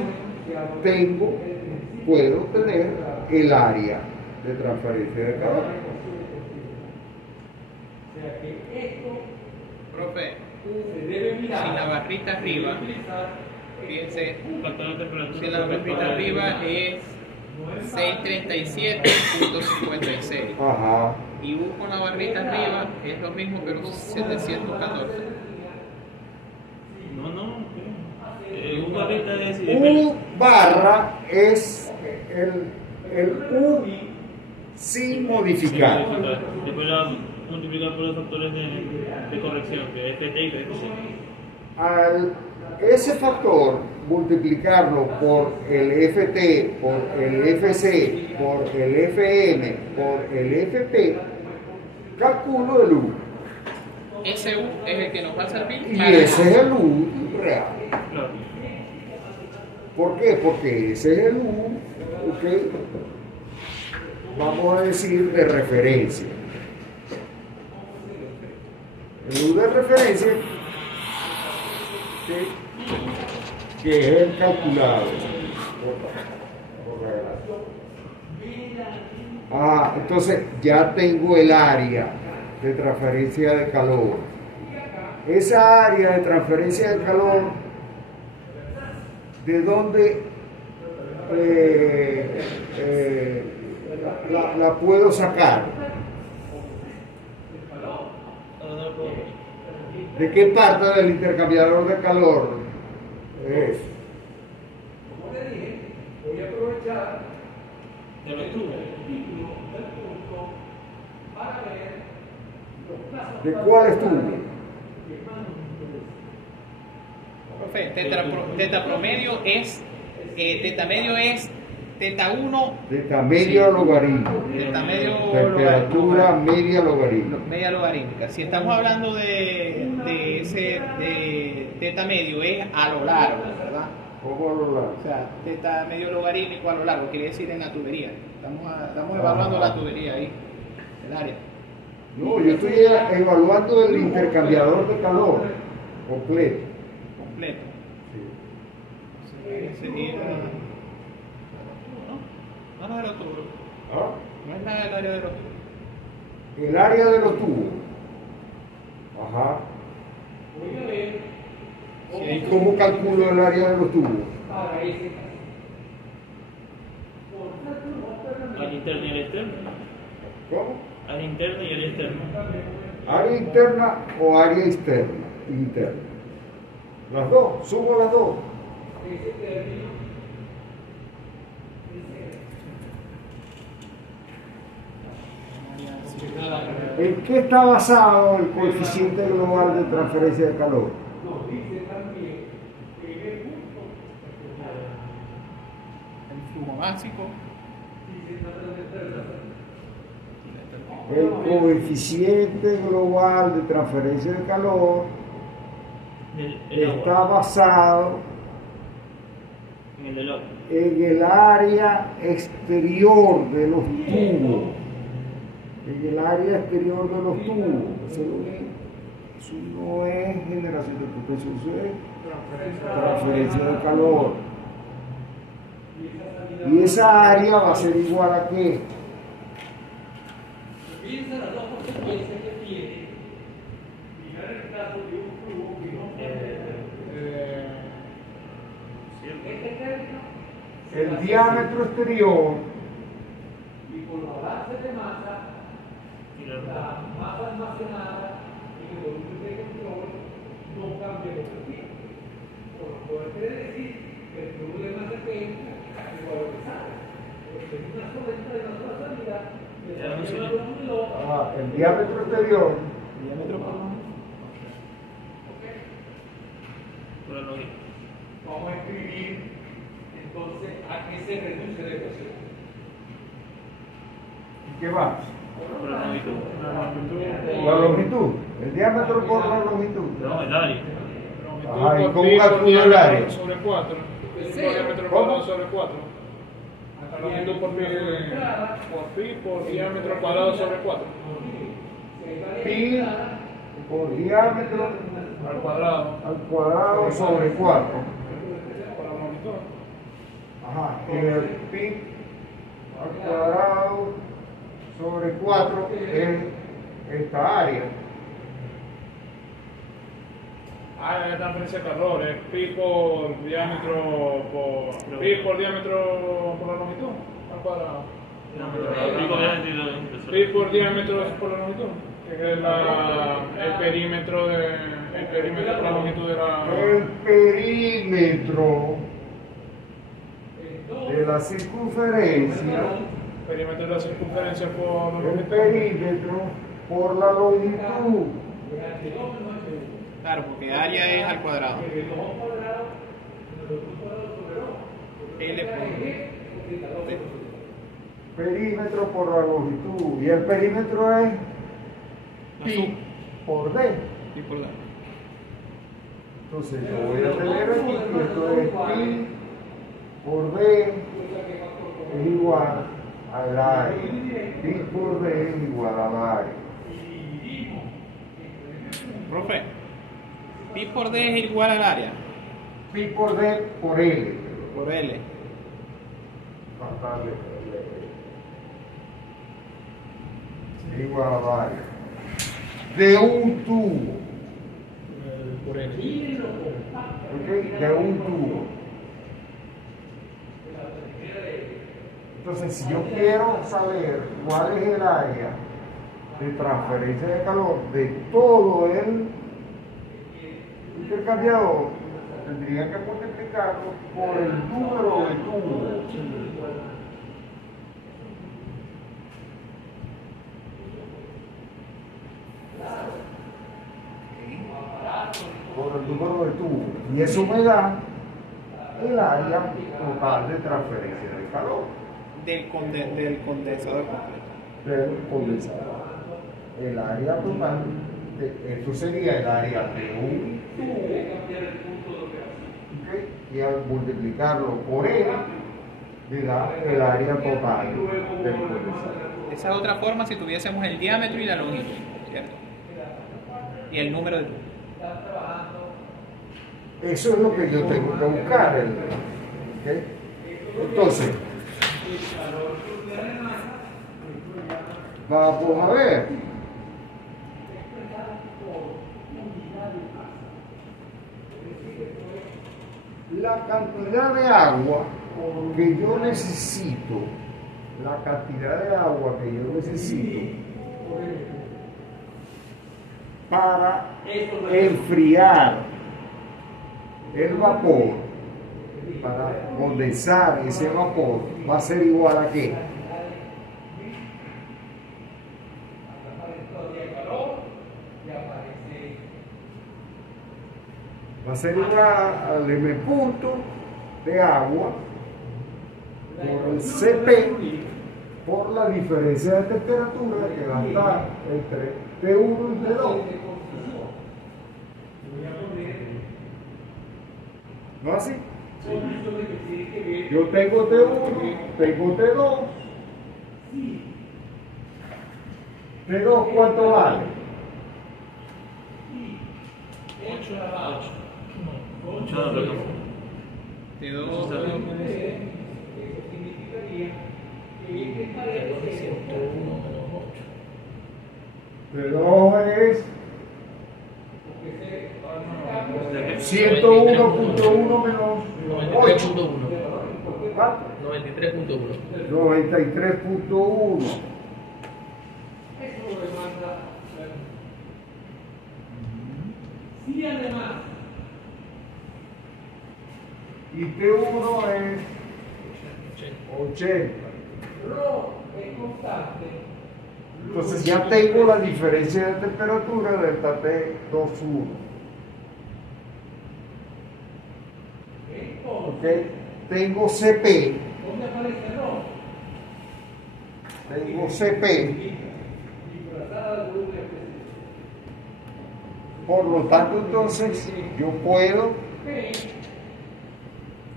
puedo tener el área de transferencia de calor. Profe, si la barrita arriba, fíjense, si la barrita arriba es 637.56 Ajá. y U con la barrita arriba es lo mismo pero 714. No. Un barrita es. U barra es el U sin modificar. Después la multiplicar por los factores de corrección, que es FT y FT. Ese factor, multiplicarlo por el FT, por el FC, por el FM, por el FP, calculo el U. Ese U es el que nos va a servir Y para ese es el U real. Claro. ¿Por qué? Porque ese es el U, ok, vamos a decir, de referencia. El U de referencia, que es el calculado. Entonces ya tengo el área de transferencia de calor. Esa área de transferencia de calor, ¿de dónde la puedo sacar? ¿De qué parte del intercambiador de calor es? Como le dije, voy a aprovechar De los tubos. del punto para ver los plazos. ¿De cuál estuvo? Profe, teta promedio es teta medio es teta 1 Teta media logarítmica. teta medio Temperatura media logarítmica. media logarítmica. Si estamos hablando de ese teta medio es a lo largo, ¿verdad? ¿Cómo lo largo? O sea, teta medio logarítmico a lo largo, quiere decir en la tubería. Estamos evaluando la tubería ahí, el área. No, yo estoy evaluando el intercambiador de calor completo. Completo. Sí. Sería. No, no es el otro grupo. ¿Ah? No es nada del área de los tubos. El área de los tubos. Ajá. Voy a ver ¿Y cómo calculo el área de los tubos? para ese caso. Al interno y al externo. ¿Cómo? Al interno y al externo. ¿Área interna o área externa? Interna. Las dos, sumo las dos. Ese término ¿En qué está basado el coeficiente global de transferencia de calor? nos dice también que en el punto El flujo básico. El coeficiente global de transferencia de calor El está agua. basado En el del agua. en el área exterior de los tubos. En el área exterior de los tubos. Eso no es generación de potencia, eso es transferencia de calor. Y esa área va a ser igual a qué? piensa las dos consecuencias que tiene. Fijar el caso de un flujo que no este término El diámetro exterior y con los balances de masa, Y la la masa almacenada en el volumen de control no cambia el objetivo. Por lo cual quiere decir que el flujo de masa que entra es igual a lo que sale. Porque en una sola entrada y una sola salida, le da una velocidad. el diámetro exterior Por la lógica. Vamos a escribir entonces a qué se reduce la ecuación. ¿Qué más? Por la longitud. La longitud. El diámetro por la longitud. No, el área. Ajá, ¿y Por cómo pi por calculo el diámetro área? sobre 4. Diámetro ¿Cómo? cuadrado sobre 4. La longitud por pi por diámetro cuadrado sobre 4. Pi por diámetro Al cuadrado. al cuadrado sobre 4. Por la longitud. Ajá, y el pi al cuadrado sobre 4 es esta área. Ah, es transferencia de calor, es pi por diámetro por diámetro por la longitud al cuadrado. Pi por diámetro es por la longitud, que es el perímetro por la longitud de la. El perímetro de la circunferencia, Perímetro de la circunferencia por la el longitud. perímetro por la longitud. Claro, porque área es al cuadrado. L por T. Perímetro por la longitud. Y el perímetro es pi por d. Pi por D. Entonces yo voy a tener aquí que esto es pi por d es igual al área. Pi por d es igual al área. Profe, pi por D es igual al área, Pi por d por l. por L. Faltarle es igual al área. De un tubo. Por L. ¿Ok? De un tubo. Entonces, si yo quiero saber cuál es el área de transferencia de calor de todo el intercambiador, tendría que multiplicarlo por el número de tubos. Por el número de tubos. Y eso me da el área total de transferencia de calor Del condensador completo. del condensador. El área total, esto sería el área de un tubo. ¿Ok? Y al multiplicarlo por él, me da el área total del condensador. Esa es otra forma si tuviésemos el diámetro y la longitud, ¿cierto? Y el número de tubos. Eso es lo que yo tengo que buscar. ¿Ok? Entonces, vamos a ver. La cantidad de agua que yo necesito, la cantidad de agua que yo necesito para enfriar el vapor, para condensar ese vapor, va a ser igual a ¿qué? Va a ser igual al m punto de agua por el Cp por la diferencia de temperatura que va a estar entre T1 y T2. ¿No así? Yo tengo T1, tengo T2. ¿T2 cuánto vale? 8. De 2 T2 es 101.1 menos 8. 93.1. ¿Cuánto? 93.1. 93.1. Eso lo demanda. Si además Y T1 es 80. Rho es constante, Entonces ya tengo la diferencia de temperatura de esta T21. entonces, ¿Ok? Tengo Cp. ¿dónde aparece Rho? tengo CP, por lo tanto entonces yo puedo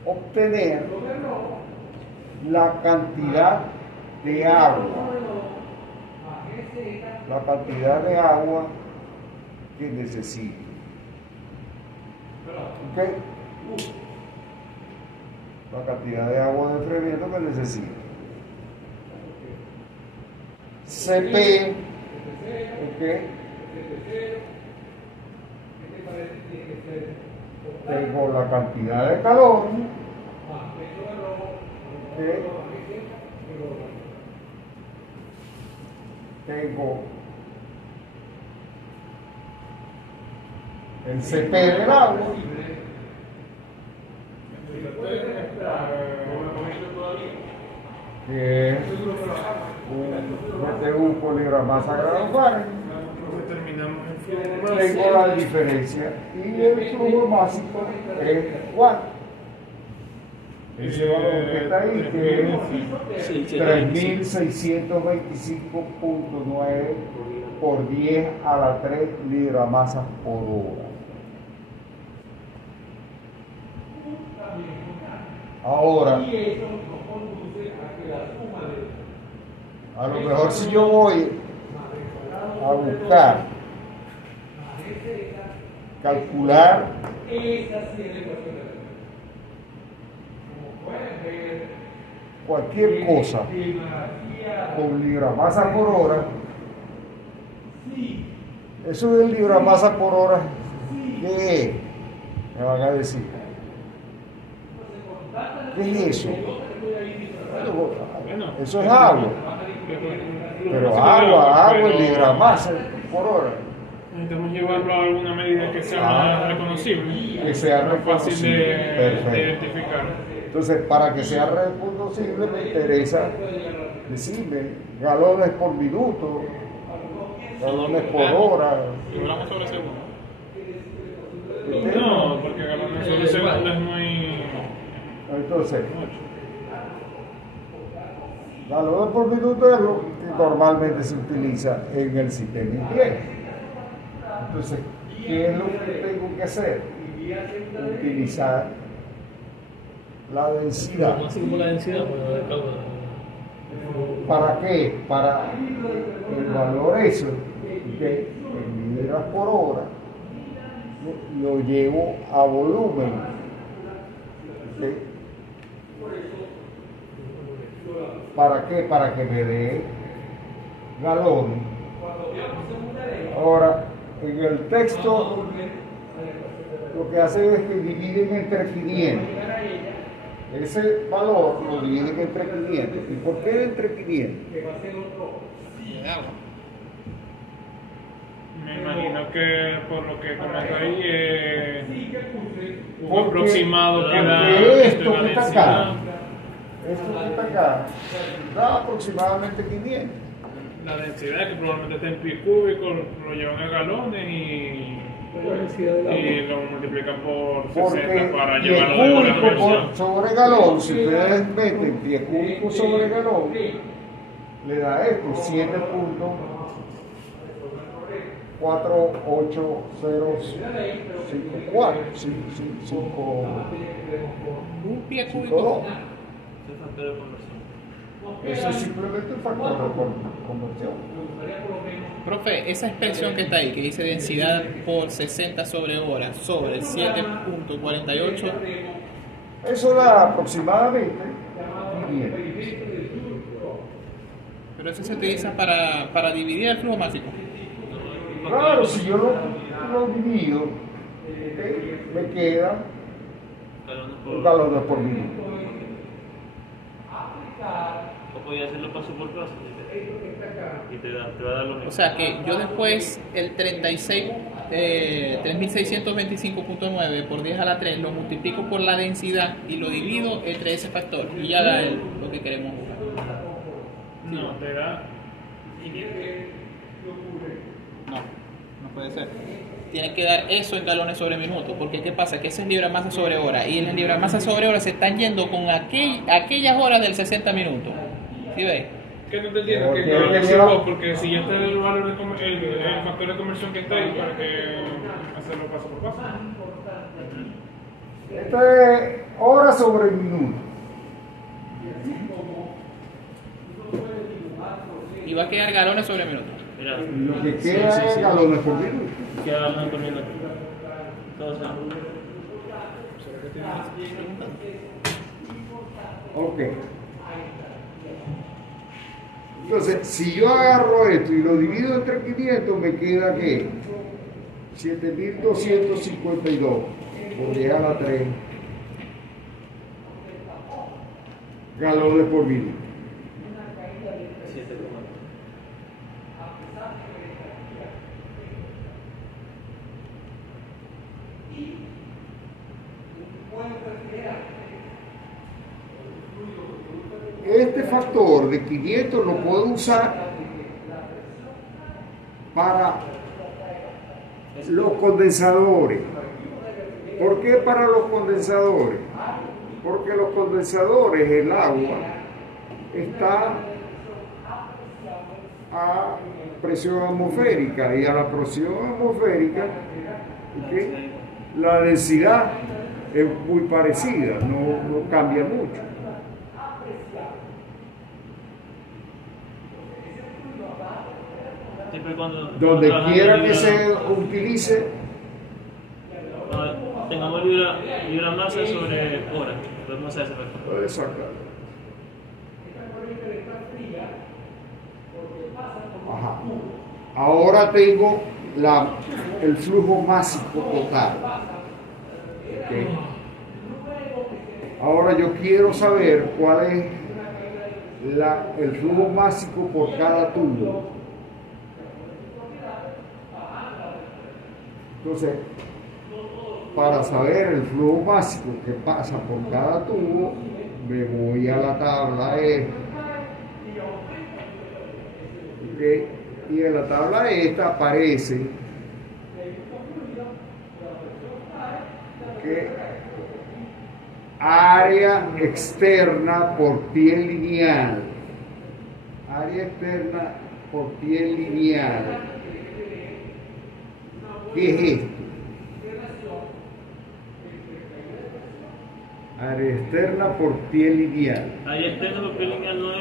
obtener la cantidad de agua, que necesito. ¿Ok? La cantidad de agua de enfriamiento que necesito. CP, ¿ok? Tengo la cantidad de calor, ¿ok? Tengo el CP del agua, que es un por libra masa grado Fahrenheit. Tengo la diferencia y el flujo máximo es 4. Ese valor que está ahí, que es 3625.9 por 10 a la 3 libramasas por hora. Ahora, a lo mejor si yo voy a buscar, calcular cualquier cosa con libramasa por hora, eso del libramasa por hora, ¿qué es? Me van a decir. ¿Qué es eso? Bueno, eso es agua. Pero agua es libramasa por hora. Necesitamos llevarlo a alguna medida que sea más reconocible. Que sea fácil reconocible. de identificar. Entonces, para que sea reconocible, me interesa decirme galones por minuto, galones por hora. ¿Y hablamos sobre segundo? No, porque galones sobre segundo es muy... Entonces, galones por minuto es lo que normalmente se utiliza en el sistema inglés. Entonces, ¿qué es lo que tengo que hacer? Utilizar la densidad. Así como la densidad, bueno, de agua. ¿Para qué? Para el valor eso, que en libras por hora, lo llevo a volumen. ¿Okay? ¿Para qué? Para que me dé galones. Ahora, en el texto, lo que hacen es que dividen entre 500. Ese valor lo dividen entre 500. ¿Y por qué entre 500? Me imagino que por lo que comenta ahí, un Porque aproximado que da esto la que está densidad. acá, esto que está acá, da aproximadamente 500. La densidad que probablemente está en pies cúbicos, lo llevan a galones y lo multiplican por 60 Porque para pie llevarlo de buena cúbico dimensión. sobre galón, si ustedes meten pie cúbico sobre galón, le da esto, 7.48054. Un pie cúbico. Eso es simplemente un factor de conversión. Profe, esa expresión que está ahí, que dice densidad por 60 sobre hora sobre 7.48, Eso da aproximadamente 500. pero eso se utiliza para dividir el flujo máximo. Claro, si yo lo divido, ¿ok? Me queda un galón por minuto. O podía hacerlo paso por paso y te va a dar lo mismo. O sea que yo después el 3625.9 por 10 a la 3 lo multiplico por la densidad y lo divido entre ese factor y ya da lo que queremos buscar. No, te da. No puede ser. Tiene que dar eso en galones sobre minuto, porque ¿qué pasa? Que eso es libramasa sobre hora y en la libramasa sobre hora se están yendo con aquellas horas del 60 minutos. ¿Sí ves? Ok, que no te entiendo, Porque que no yo le tenía- sirvo, porque si ya está el valor el factor de conversión que está ahí, para que hacerlo paso por paso. Esto es hora sobre minuto. Y va a quedar galones sobre minutos. Mira, Lo que queda es galones por minuto. ¿qué hablan por minuto? Todo sea. Ok. Entonces, si yo agarro esto y lo divido entre 500, me queda ¿qué? 7.252 por 10 a la 3 galones por minuto. 7 Este factor de 500 lo puedo usar para los condensadores. ¿Por qué para los condensadores? Porque los condensadores, el agua, está a presión atmosférica y a la presión atmosférica, ¿okay? La densidad es muy parecida, no cambia mucho. Siempre y cuando Donde trabajando quiera libra- que se utilice, cuando tengamos libra masa sobre hora, podemos hacer ese factor. puede sacar. Ajá. Ahora tengo el flujo másico total. ¿Ok? Ahora yo quiero saber cuál es el flujo másico por cada tubo. Entonces, para saber el flujo másico que pasa por cada tubo, me voy a la tabla esta. ¿Ok? Y en la tabla esta aparece que área externa por pie lineal. Área externa por pie lineal. ¿Qué es esto? Área externa por pie lineal. Área externa por pie lineal no es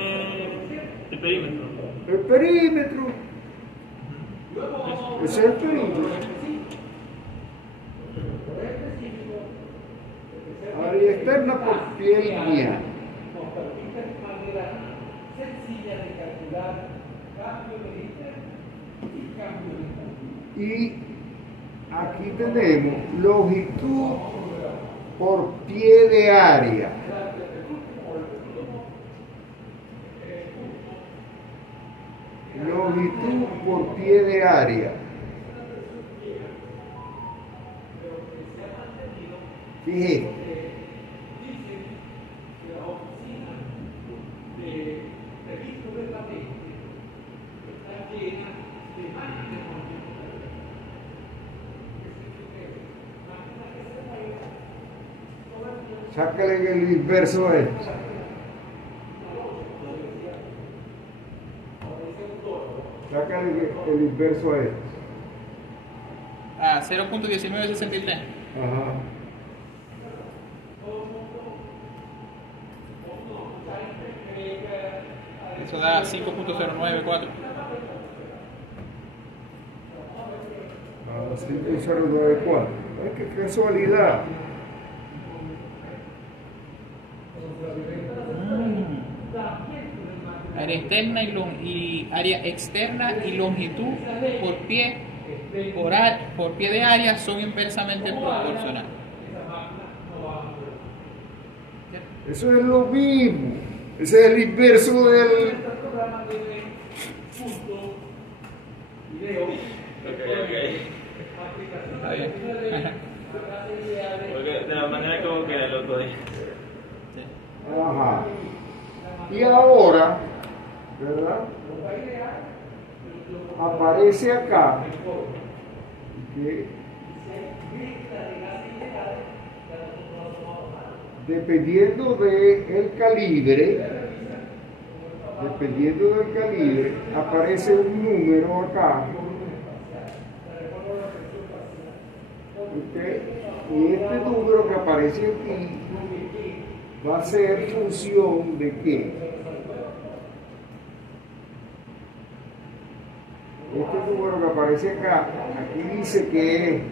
el perímetro. El perímetro. Ese es el perímetro. Área externa por pie lineal. Nos permite de manera sencilla de calcular cambio de líder y cambio de punto. Y aquí tenemos longitud por pie de área. Longitud por pie de área. ¿Qué es esto? Sácale el inverso a esto. Sácale el inverso a esto. A 0.1963. Ajá. Eso da 5.094. Ah, 5094. Ay, qué casualidad. Área externa y área externa y longitud por pie por pie de área son inversamente proporcionales. Eso es lo mismo. Ese es el inverso del. Está bien. Porque de la manera como queda el otro día. Ajá. Y ahora, ¿verdad? Aparece acá que dependiendo del calibre, dependiendo del calibre, aparece un número acá. ¿Okay? Y este número que aparece aquí va a ser función de qué. Este número que aparece acá, aquí dice que es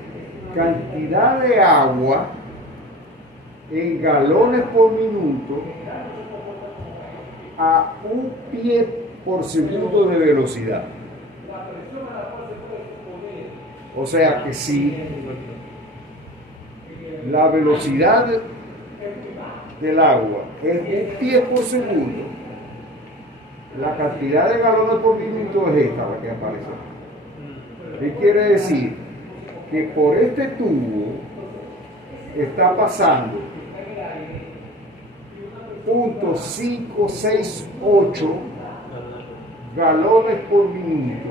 cantidad de agua en galones por minuto a 1 pie por segundo de velocidad. O sea que si la velocidad del agua es 1 pie por segundo, la cantidad de galones por minuto es esta, la que aparece. ¿Qué quiere decir? Que por este tubo está pasando 0.568 galones por minuto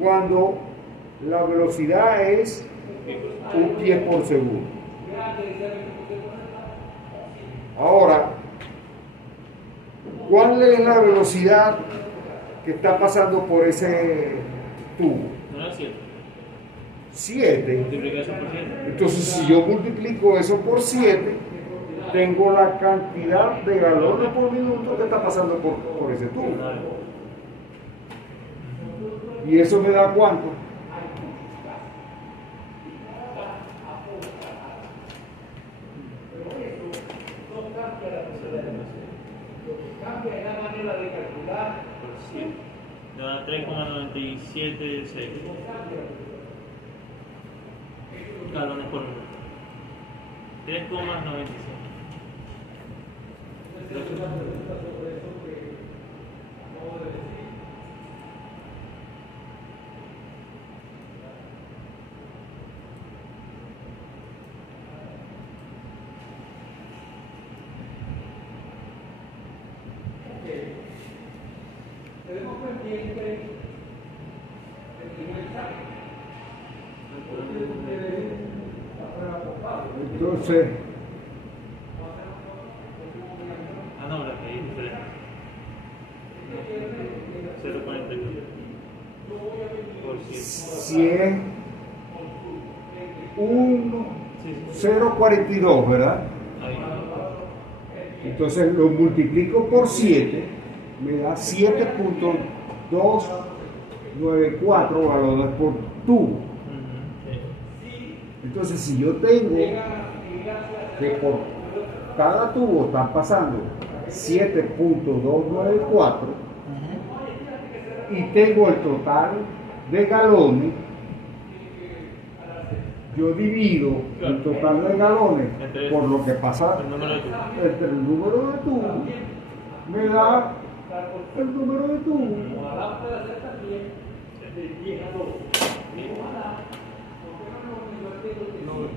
cuando la velocidad es 1 pie por segundo. Ahora, ¿cuál es la velocidad que está pasando por ese tubo? No era 7. 7. Multiplica eso por 7. Entonces, si yo multiplico eso por 7, tengo la cantidad de galones por minuto que está pasando por ese tubo. ¿Y eso me da cuánto? Cambia la manera de calcular. Por 7. Da 3,976 galones por minuto. 3,96. Tenemos pendiente el primer examen. Entonces, Ah, no, la que es diferente. 0,41 por 7. si es 0,42, ¿verdad? Ahí. Entonces lo multiplico por 7, me da 7.294 galones por tubo. Entonces, si yo tengo que por cada tubo están pasando 7.294 y tengo el total de galones, yo divido el total de galones por lo que pasa El número de tubos. entre el número de tubos, me da el número de tubos.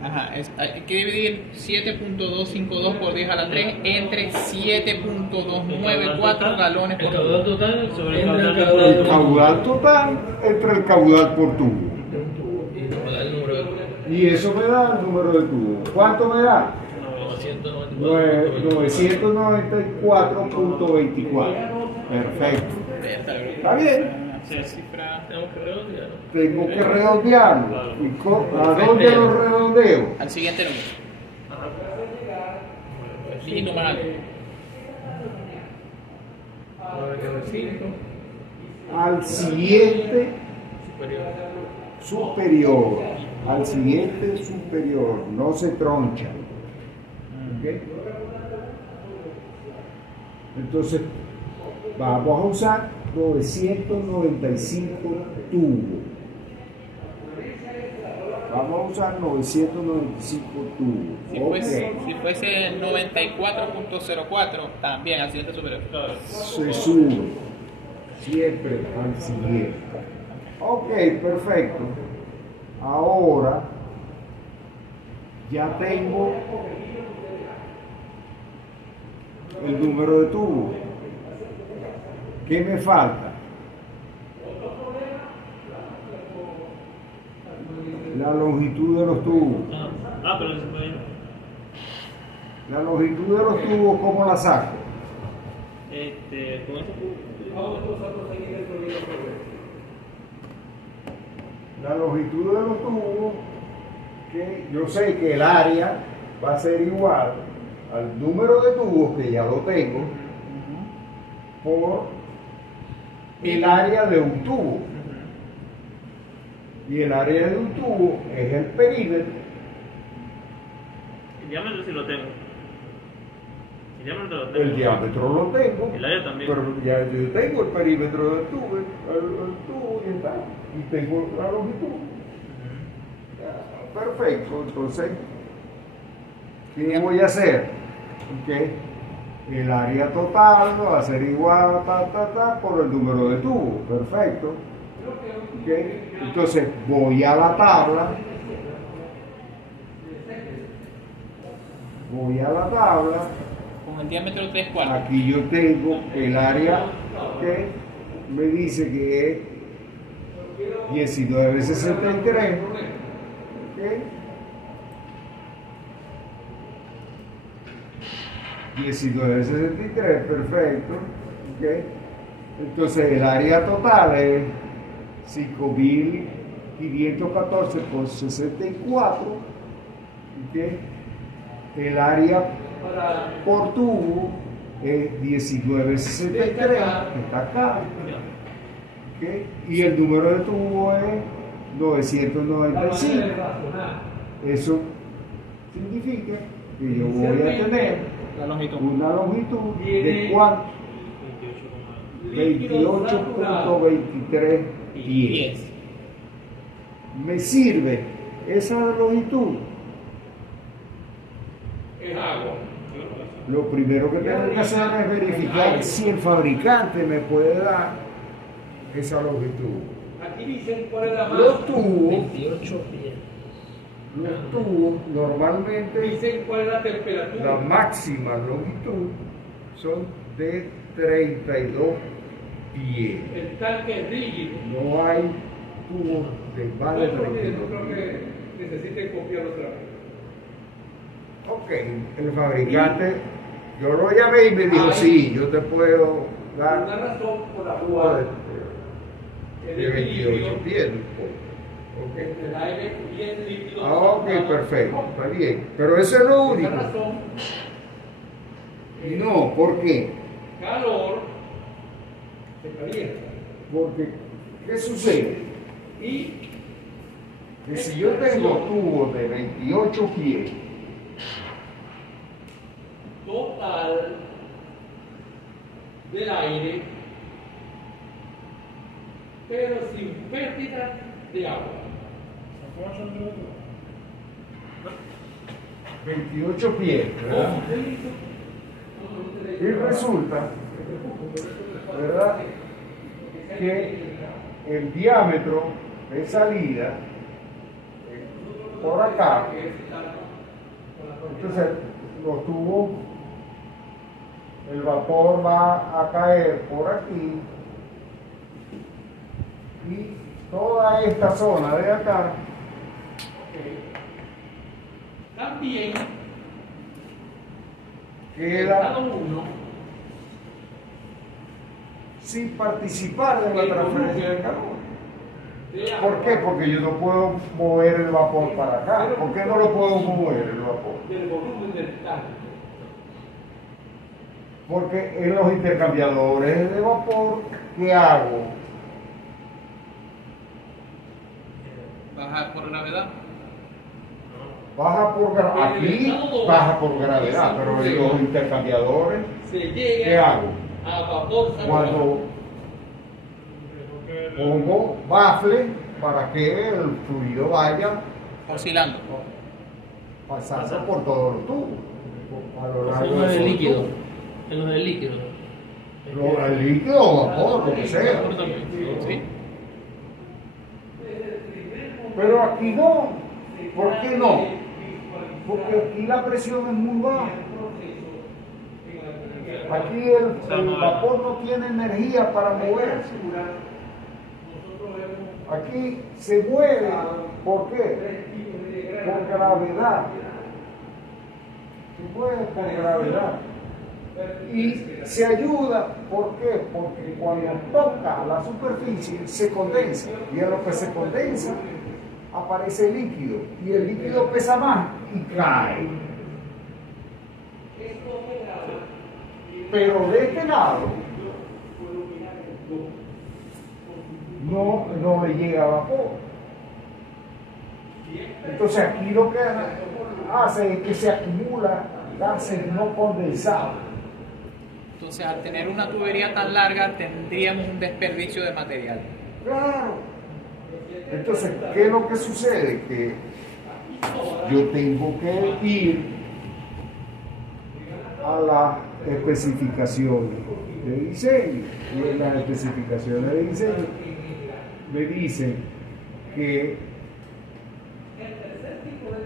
Ajá, hay que dividir 7.252 por 10 a la 3 entre 7.294 galones El por caudal tubo. total Sobre el entre el caudal El caudal caudal total entre el caudal por tubo. y me da el número de Y eso me da el número de tubo. ¿Cuánto me da? 994.24. Perfecto. ¿Está bien? Esa cifra Tenemos que redondear. Tengo que redondearlo. ¿A dónde lo redondeo? al siguiente número. Dígito más alto. Al siguiente superior. Al siguiente superior. No se troncha. ¿Ok? Entonces, vamos a usar 995 tubos. Vamos a usar 995 tubos. Si fuese 94.04, también al siguiente superior. Se sube siempre al siguiente. Ok, perfecto. Ahora ya tengo el número de tubos. ¿Qué me falta? La longitud de los tubos. Pero se puede. La longitud de los tubos, ¿cómo la saco? Con eso Vamos nosotros a seguir el proyecto. La longitud de los tubos, que yo sé que el área va a ser igual al número de tubos, que ya lo tengo, por el área de un tubo. Y el área de un tubo es el perímetro. el diámetro sí lo tengo. El diámetro lo tengo. El diámetro lo tengo. El área también. Pero ya yo tengo el perímetro del tubo, el tubo y está. Y tengo la longitud. Ya, perfecto. Entonces, ¿qué voy a hacer? Ok. El área total va a ser igual por el número de tubos. Perfecto. Okay. Entonces voy a la tabla, Con el diámetro 3 cuartos. aquí yo tengo el área que me dice que es 1963, ¿okay? 1963, perfecto, ¿okay? Entonces el área total es 5.514 por 64, ¿okay? El área por tubo es 1963, que está acá, ¿okay? Y el número de tubo es 995. Eso significa que yo voy a tener La longitud. una longitud de ¿cuánto? 28.23 pies. ¿Me sirve esa longitud? Es agua. Lo primero que tengo que hacer es verificar si el fabricante me puede dar esa longitud. Aquí dicen cuál es la Los más. tubos, 28 pies. normalmente Dicen cuál es la temperatura. la máxima longitud son de 32 pies. El tanque es rígido. No hay tubos de más de No, porque 32 no creo pies. que necesiten copiar otra vez. Ok, el fabricante, yo lo llamé y me dijo, Ay. sí, yo te puedo Una dar razón por la tubo cual de el 28 equilibrio pies. Ok. entre el aire y el líquido. Ah, ok, perfecto, está bien. Pero eso es lo Esa único. razón, No, ¿por qué? calor se calienta. Porque, ¿qué sucede? Y Que si yo tengo tubos de 28 pies, total del aire, pero sin pérdida de agua. 28 pies, ¿verdad? Y resulta, ¿verdad?, que el diámetro de salida por acá, entonces los tubos, el vapor va a caer por aquí y toda esta zona de acá También queda cada uno sin participar de la transferencia de calor. de agua ¿Por qué? Porque yo no puedo mover el vapor para acá. ¿Por qué no lo puedo mover el vapor? del volumen del tanque. Porque en los intercambiadores de vapor, ¿qué hago? Baja por gravedad. Baja por gravedad. Aquí baja por gravedad, pero en los intercambiadores, Se llega ¿qué hago? a vapor saturado. Cuando pongo bafle para que el fluido vaya Oscilando. pasando por todos los tubos. A lo En largo los de del todo el líquido. tubo. En los del líquido. El líquido o vapor, lo que sea. ¿Sí? Pero aquí no. ¿Por qué no? Porque aquí la presión es muy baja. Aquí el vapor no tiene energía para moverse. Aquí se mueve. ¿Por qué? Por gravedad. Se mueve por gravedad. Y se ayuda, ¿por qué? Porque cuando toca la superficie se condensa, y en lo que se condensa aparece el líquido, y el líquido pesa más y cae. Pero de este lado no le llega vapor. Entonces aquí lo que hace es que se acumula gases no condensados. Entonces, al tener una tubería tan larga, tendríamos un desperdicio de material. Claro. Entonces, ¿qué es lo que sucede? Que yo tengo que ir a las especificaciones de diseño. Y en las especificaciones de diseño me dicen que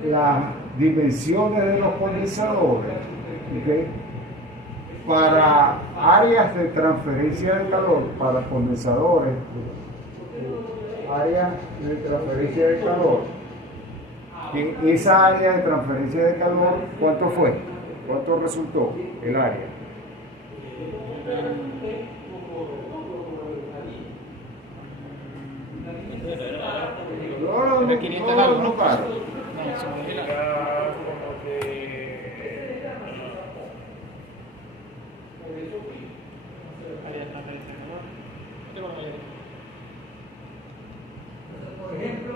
las dimensiones de los condensadores, ¿okay?, para áreas de transferencia de calor, para condensadores, áreas de transferencia de calor, que esa área de transferencia de calor, ¿cuánto fue? ¿Cuánto resultó el área? Era 500 algo, ¿no? Claro. No, se me dio la- Era como que. Por ejemplo,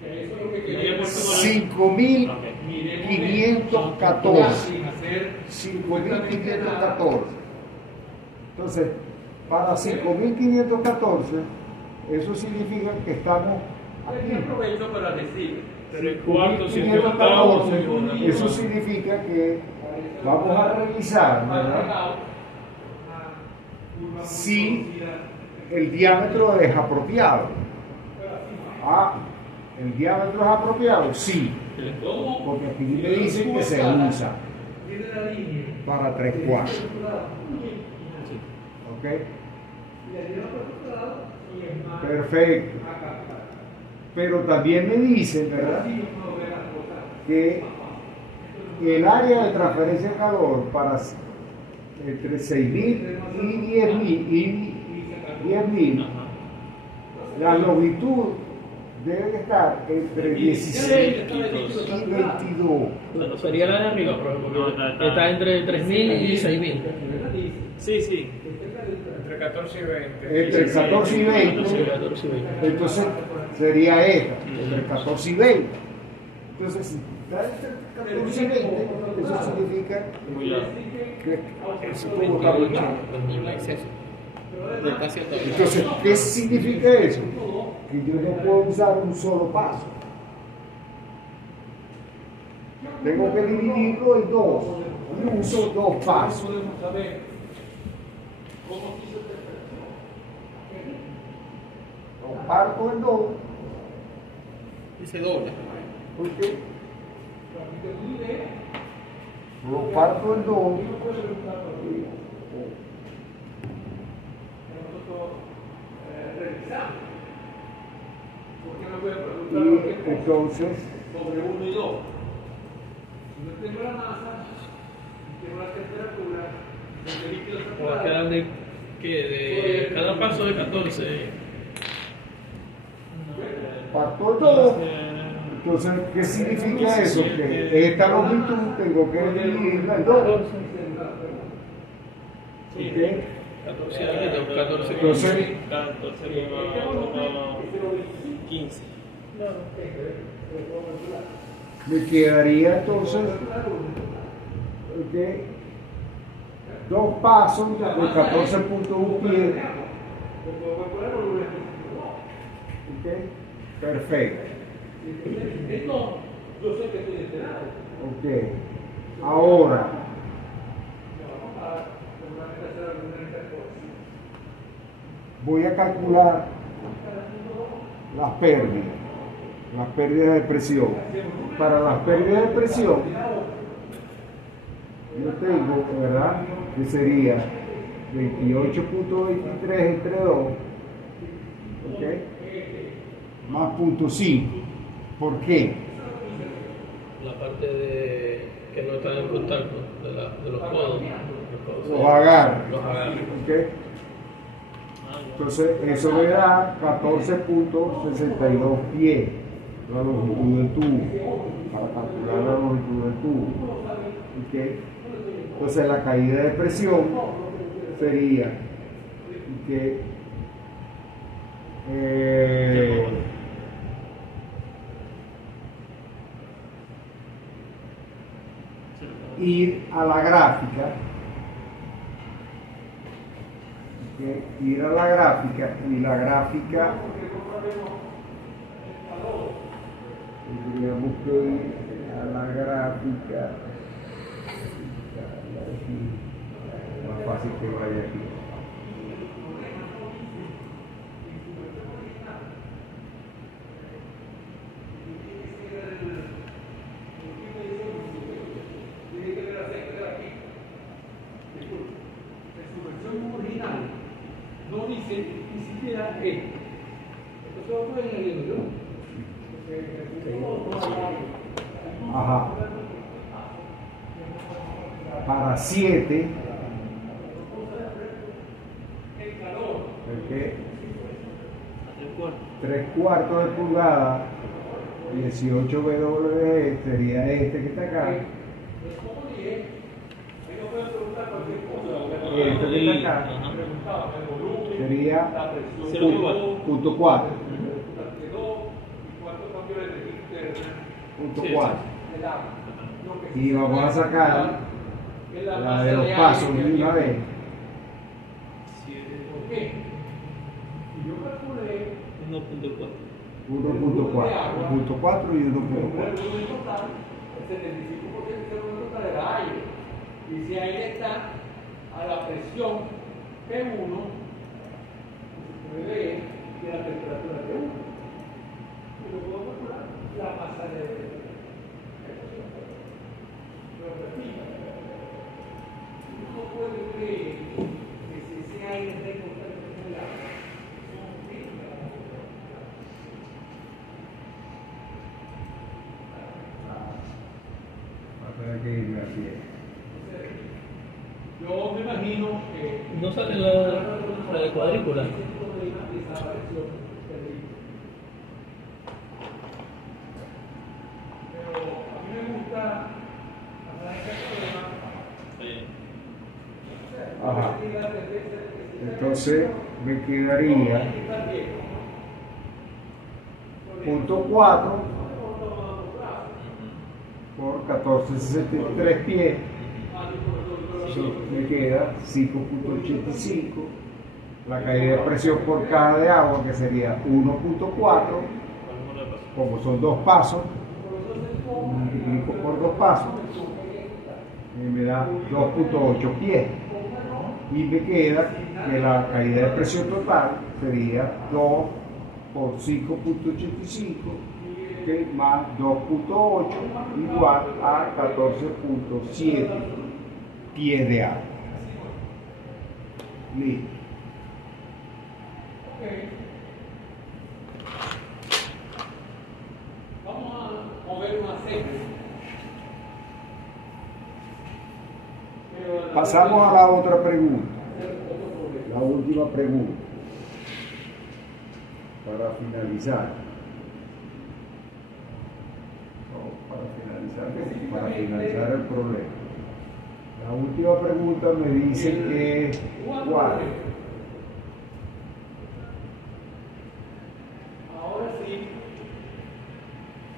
que eso es lo que quería 5.514. hacer 5.514. Entonces, para 5.514, eso significa que estamos aquí. aprovecho para decir 3/4, 5.514, eso significa que vamos a revisar, ¿verdad?, si el diámetro es apropiado. Ah, ¿el diámetro es apropiado? Sí, porque aquí me dicen que se usa para 3/4. ¿Ok? Perfecto. Pero también me dicen, ¿verdad?, que el área de transferencia de calor para entre 6.000 y 10.000, la longitud debe estar entre 16 y 22. Bueno, sería la de arriba, porque está entre 3.000 y 6.000. Sí, sí. Entre 14 y 20. Entre 14 y 20, 14 y 20. entonces sería esta, entre 14 y 20. Entonces, si está entre 14 y 20, eso significa que ese tubo está muy chico. un exceso de casi todo. Entonces, ¿qué significa eso? Que yo no puedo usar un solo paso. Tengo que dividirlo en dos. Y uso dos pasos. Lo parto en dos. Y se dobla. ¿Por qué? Lo parto en dos. Y entonces, sobre 1 y 2. Si no tengo la masa, tengo la temperatura, el líquido O va a quedar de cada paso de 14. parto en dos. Entonces, ¿qué significa eso? Que esta longitud tengo que dividirla en dos. ¿Ok? 14 años, 14 Entonces, 15. me quedaría entonces, ¿ok?, dos pasos de 14.1 pies. ¿Ok? Perfecto. Esto, yo sé que estoy enterado. Ok. Ahora, voy a calcular las pérdidas de presión. Para las pérdidas de presión, yo tengo, ¿verdad?, que sería 28.23 entre 2, ¿ok?, más 0.5. ¿Por qué? La parte de que no están en contacto de los codos. Los agarra. Los agarra. ¿Ok? Entonces, eso me da 14.62 pies la longitud del tubo, para calcular la longitud del tubo. ¿Ok? Entonces, la caída de presión sería que ir a la gráfica, ir a la gráfica, y la gráfica tendríamos que ir a la gráfica, más fácil que vaya aquí. No dice ni siquiera esto. Entonces lo pueden leer, ¿no? Ajá. Para 7. ¿Okay? 3/4 de pulgada, 18 WE sería este que está acá. Y este que está acá sería punto 4. Punto 4. Y vamos a sacar la de los pasos de una vez. Yo calculé 1.4. 1.4 y 1.4. el 75% del volumen total era aire. Y si aire está a la presión P1, se puede ver que la temperatura P1. Y lo puedo calcular la masa de lo repito. Uno puede creer que si ese aire está en contacto con el agua, Que irme a pie. yo me imagino que No sale la de cuadrícula. Pero a mí me gusta hacer este problema. Ajá. Entonces me quedaría punto 4 por 14.63 pies. Me queda 5.85. La caída de presión por cada de agua, que sería 1.4. Como son 2 pasos, multiplico por 2 pasos y me da 2.8 pies. Y me queda que la caída de presión total sería 2 por 5.85, que más 2.8 igual a 14.7 pies de agua. Listo. Vamos a mover un aceite. Pasamos a la otra pregunta. La última pregunta. Para finalizar. No, para finalizar el problema. La última pregunta me dice que ¿cuál? Ahora sí,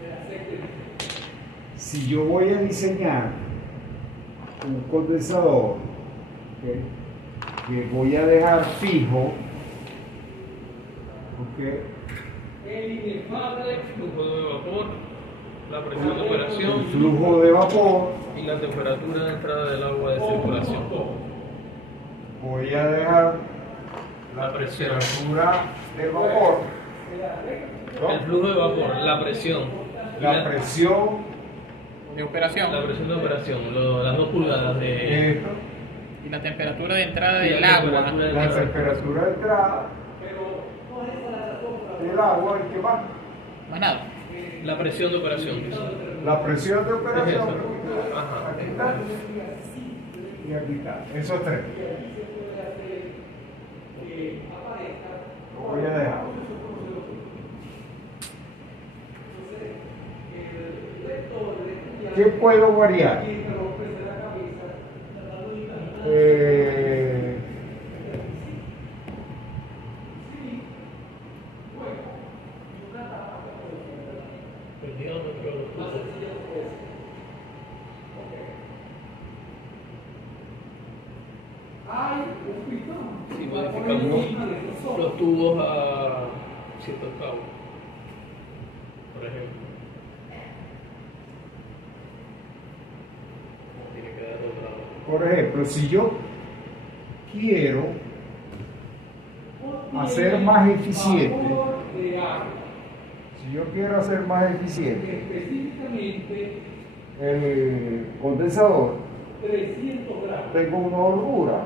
el aceite. Si yo voy a diseñar un condensador, ¿ok?, que voy a dejar fijo, ¿ok?, El inefable Flujo de vapor, la presión de operación el flujo de vapor, y la temperatura de entrada del agua de circulación. voy a dejar La presión. temperatura del vapor, El flujo de vapor, la presión. la presión de operación La presión de operación, las 2 pulgadas de. esto, y la temperatura de entrada Y del la agua. temperatura la temperatura de entrada del agua y qué más. Más nada. La presión de operación. La presión de operación. Es eso. Ajá. Aquí está. Y aquí está. Esos tres. Lo voy a dejar. ¿Qué puedo variar? El diámetro de los tubos. Sí, modificamos los tubos a ciertos cabos, por ejemplo. Tiene que dar otro lado. Por ejemplo, si yo quiero hacer más eficiente, específicamente el condensador, 300 gramos tengo una holgura.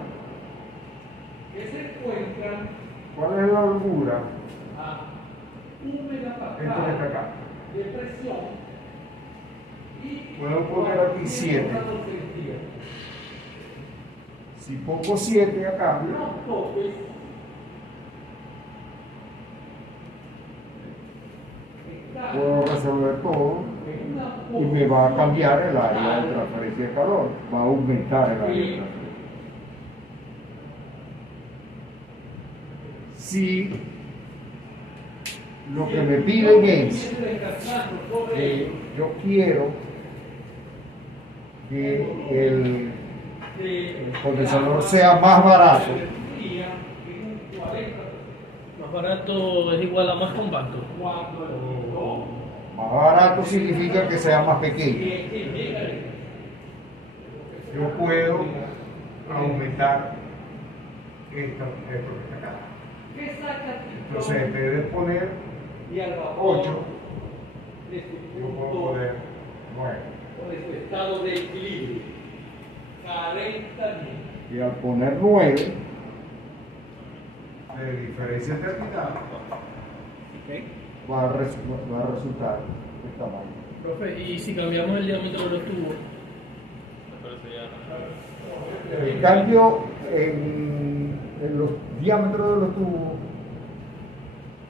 que se encuentran ¿Cuál es la holgura? a 1 Esto que está megapascal acá. de presión y Puedo poner aquí 7. 400 grados centígrados. Si pongo 7 acá, Los topes están puedo resolver todo en una y me va a cambiar el área de transferencia de calor. Va a aumentar el área de transferencia. Si lo que me piden es que yo quiero que el condensador sea más barato, Más barato es igual a más compacto. más barato significa que sea más pequeño. Yo puedo aumentar esto que está acá. Entonces, en vez de poner y al vapor 8, de su yo puedo punto poner 9. o de su estado de equilibrio calentamiento. Y al poner 9 de diferencia terminal, va a resultar de tamaño. Profe, y si cambiamos el diámetro de los tubos, El cambio en los diámetros de los tubos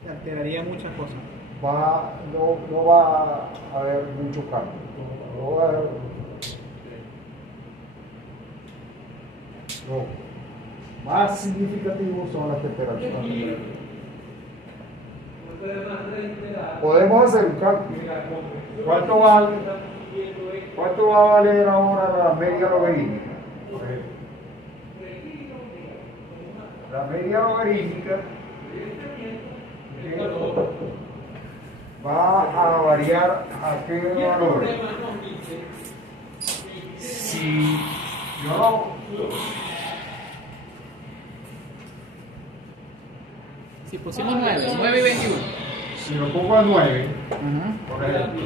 Te alteraría muchas cosas. no va a haber mucho cambio. No va a haber- Lo más significativo son las temperaturas. Podemos hacer un cálculo. ¿Cuánto va a valer ahora la media logarítmica? Por ejemplo. La media logarítmica va a variar a qué valor. Si yo no Si pusimos 9 y 21. Si lo pongo a 9, por ejemplo,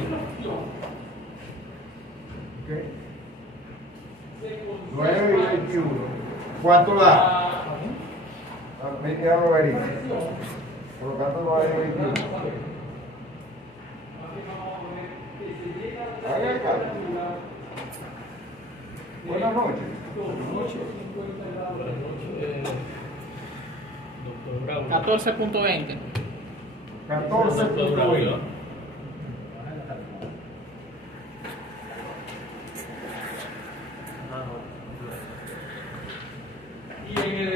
¿ok? 9 y 21, ¿cuánto da? La media logarítmica. Por lo tanto, va a dar 21. Haga el cálculo. Buenas noches. doctor Bravo. 14.20. 14.20. Y en el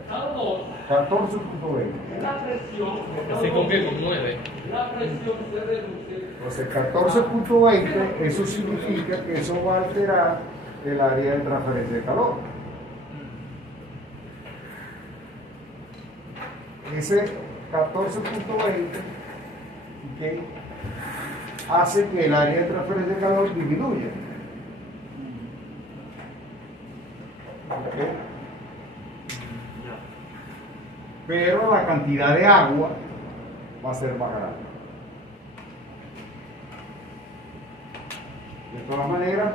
estado 2, 14.20. la presión, ¿Así con qué? Con 9. la presión se reduce. Entonces, 14.20, eso significa que eso va a alterar el área de transferencia de calor. Ese 14.20 ¿okay? hace que el área de transferencia de calor disminuya. ¿Okay? Pero la cantidad de agua va a ser más grande. De todas maneras,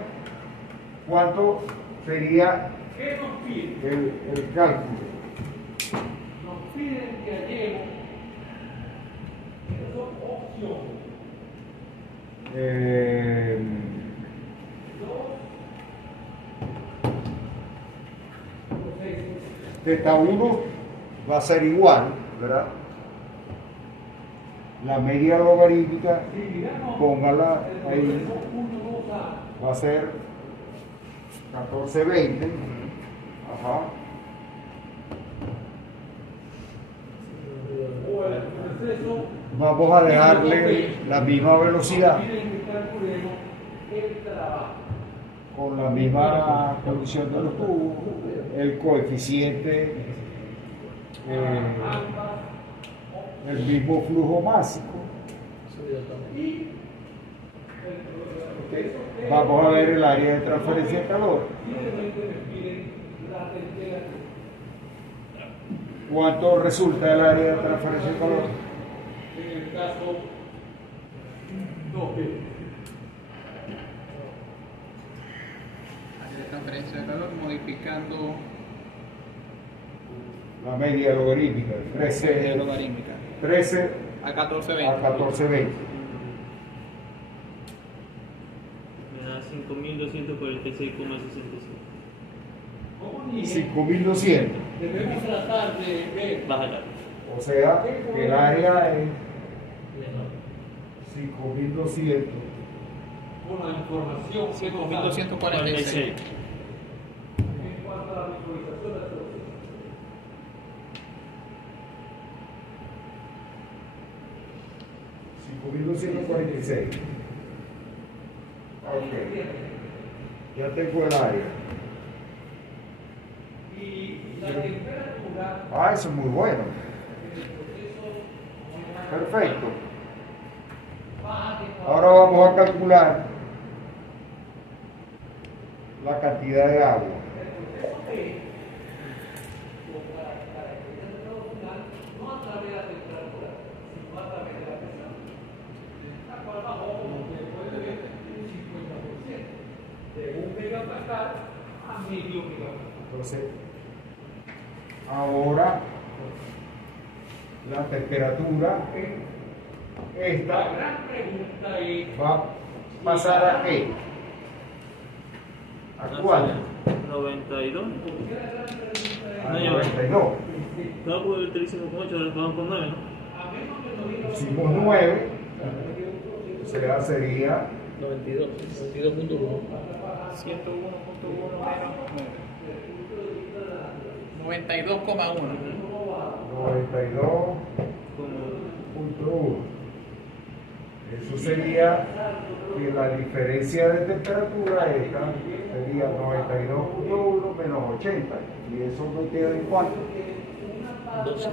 ¿cuánto sería ¿Qué nos piden? el cálculo? Nos piden que hallemos, esas son opciones, Teta 1 va a ser igual, ¿verdad? La media logarítmica, póngala ahí, va a ser 1420. Ajá. Vamos a dejarle la misma velocidad con la misma condición de los tubos, el coeficiente, el mismo flujo máximo. Okay. Vamos a ver el área de transferencia de calor. ¿Cuánto resulta el área de transferencia de calor? En el caso 2B. Área de transferencia de calor modificando La media logarítmica, media 13 logarítmica a a 1420. 1420. Me da 5.246,65. 5200. Debemos tratar de ver Bájala. O sea, que el área es 5200. con la información 5.246. en cuanto a la visualización de la proceso. 5246. Ok. Ya tengo el área. Y la temperatura Ah, eso es muy bueno. en el proceso Perfecto. baja de Ahora vamos a calcular la cantidad de agua. no a través de la temperatura, sino a través de la presión. La cual bajó, como ustedes pueden ver, un 50%, de 1 megapascal a medio megapascal. Entonces, ahora la temperatura esta La gran pregunta es, va a pasar a qué? ¿A cuál? 92. A 92. No, porque utilizamos con 8, ahora vamos con 9, ¿no? Hicimos 9, o sea, sería 92, 92.1. 101.1 menos 92,1. 92.1. Eso sería que la diferencia de temperatura esta sería 92.1 menos 80. Y eso me queda en cuánto? 12.1.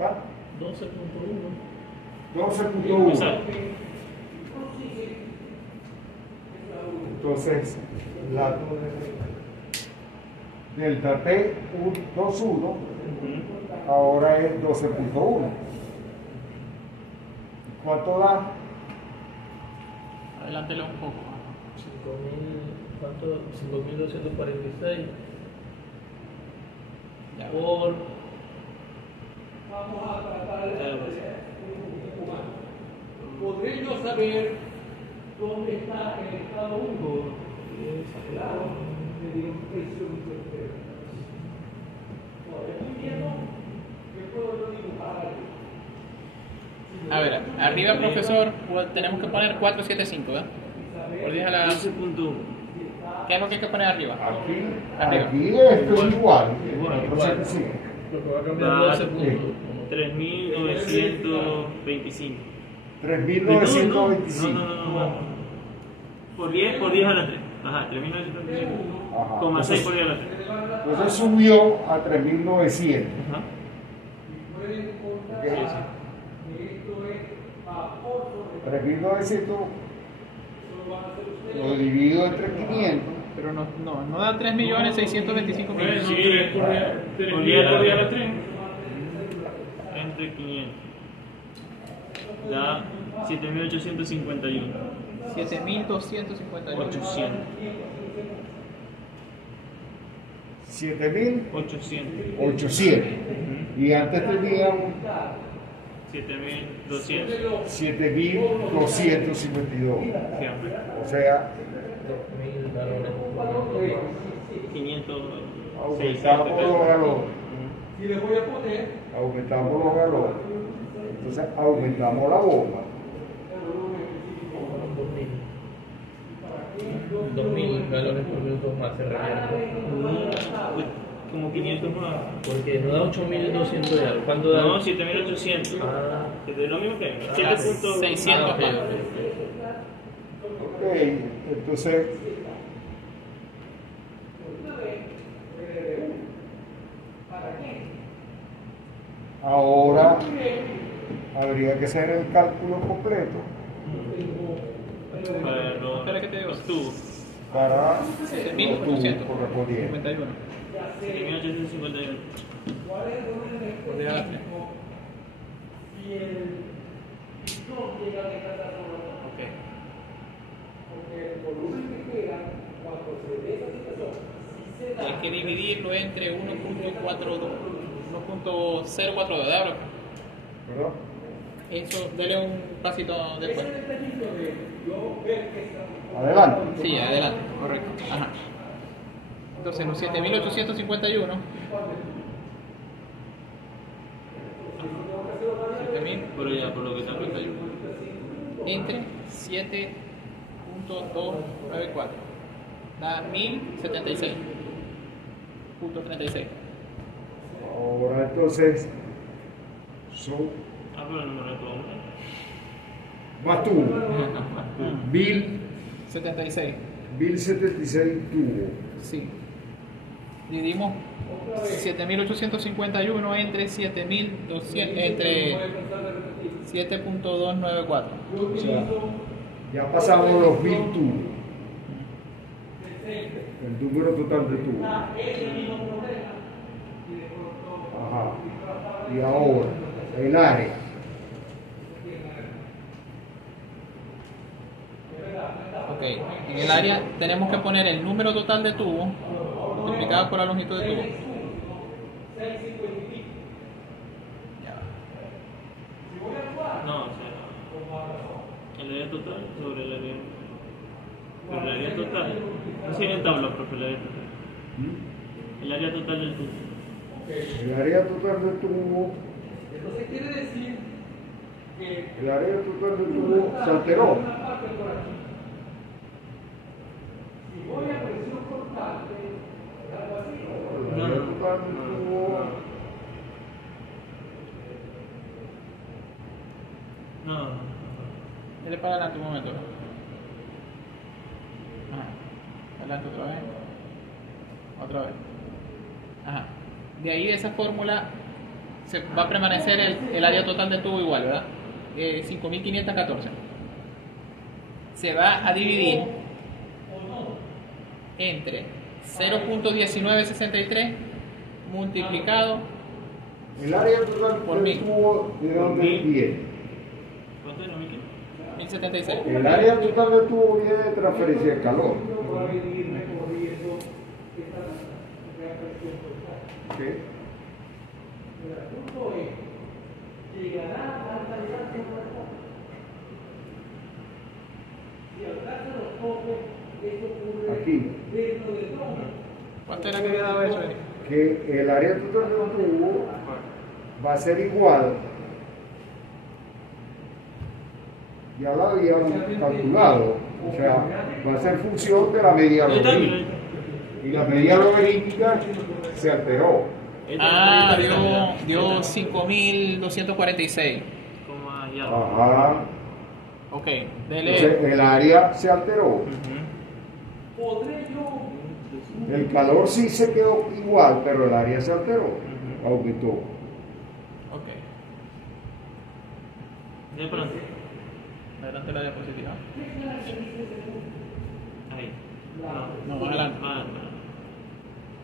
¿Ah? 12.1. 12.1. Exacto. Entonces, la delta T 21 ahora es 12.1. ¿Cuánto da? Adelántelo un poco. 5.246 Ya. por vamos a tratar de ¿podré yo saber dónde está el estado 1? Claro, me dieron presión y temperatura. Estoy viendo que puedo yo dibujar algo. A ver, arriba, profesor, tenemos que poner 475, ¿verdad? Por 10 a la... 12.1. ¿Qué es lo que hay que poner arriba? Aquí Arriba. esto es igual. Igual. 475. lo que va a cambiar Va 12 puntos. 3.925. 3.925. No. Por 10 a la 3. Ajá, 3.925. Ajá. Coma 6 por 10 a la 3. Entonces subió a 3.900. Ajá. Pueden encontrar Ok. que esto es vapor sobre 3.900 eso lo van a hacer ustedes. lo divido entre 500. Pero no da 3.625.000. Bueno, 3 por día a la 3. Entre 500. Da 7.851. 7.258. 800. 7.800. 800. Y antes teníamos 7.200. 7.252. Siempre. O sea, 2.000 galones. 500. aumentamos los galones. Si le voy a poner, Aumentamos los galones. Entonces, aumentamos la bomba. 2.000 galones por minuto más se requiere. Como 500 más. Porque no da 8.200 de algo. ¿Cuánto da? No, 7.800. Ah. Es lo mismo que 600 ok, más. ok. Ok, entonces, ahora habría que hacer el cálculo completo para los Espera que te digo. tubos. para los 7.851. tubos correspondientes. 7.851. Podría dar tres. si el pistón llega a dejar la zona, Ok. porque el volumen que queda, cuando se dé esa situación, si se da, Hay que dividirlo entre 1.042, ¿verdad? ¿Verdad? Eso, dele un pasito después. Adelante. Sí, adelante, correcto. Ajá. Entonces, los 7.851. 7.000 Por allá, por lo que está acá. entre 7.294. Da 1.076.36. Ahora entonces son Pero el número de todo. más tubos. 76. 1076 tubos. Sí. Dividimos 7.851 entre 7.200, entre 7.294. O sea, ya pasamos los 1000 tubos. El número total de tubos. Ajá. Y ahora, el área. Ok, en el área tenemos que poner el número total de tubos multiplicado por la longitud de tubo. No, o sea, el área total sobre el área. Pero el área total. No sería en tabla, profe, el área total. El área total del tubo. El área total del tubo. entonces quiere decir que El área total del tubo se alteró. una parte por aquí. Si voy a presión constante, algo así, El área total del tubo. No. Dele para adelante un momento. Ajá. Adelante otra vez. Otra vez. Ajá. De ahí de esa fórmula se va a permanecer el área total del tubo igual, ¿verdad? 5.514. Se va a dividir entre 0.1963 multiplicado El área total Por del mil. tubo, ¿de dónde viene? ¿Cuánto era, Miki? 1076. El área total del tubo viene de transferencia de calor. va a venir recorriendo esta presión constante. ¿Ok? El asunto es, llegará a alta distancia. Si alcanza los topes, eso ocurre Aquí. dentro del tronco. ¿Cuánto era que había dado eso, Eric? Que el área total del tubo va a ser igual. Ya lo habíamos calculado. O sea, va a ser función de la media logarítmica. Y la media logarítmica se alteró. Ah, dio 5.246. Como allá. Ajá. Ok, Entonces dele. el área se alteró. Podré yo El calor sí se quedó igual, pero el área se alteró. Aumentó. Ok, De pronto. adelante la diapositiva. Ahí. No, más adelante. Ah,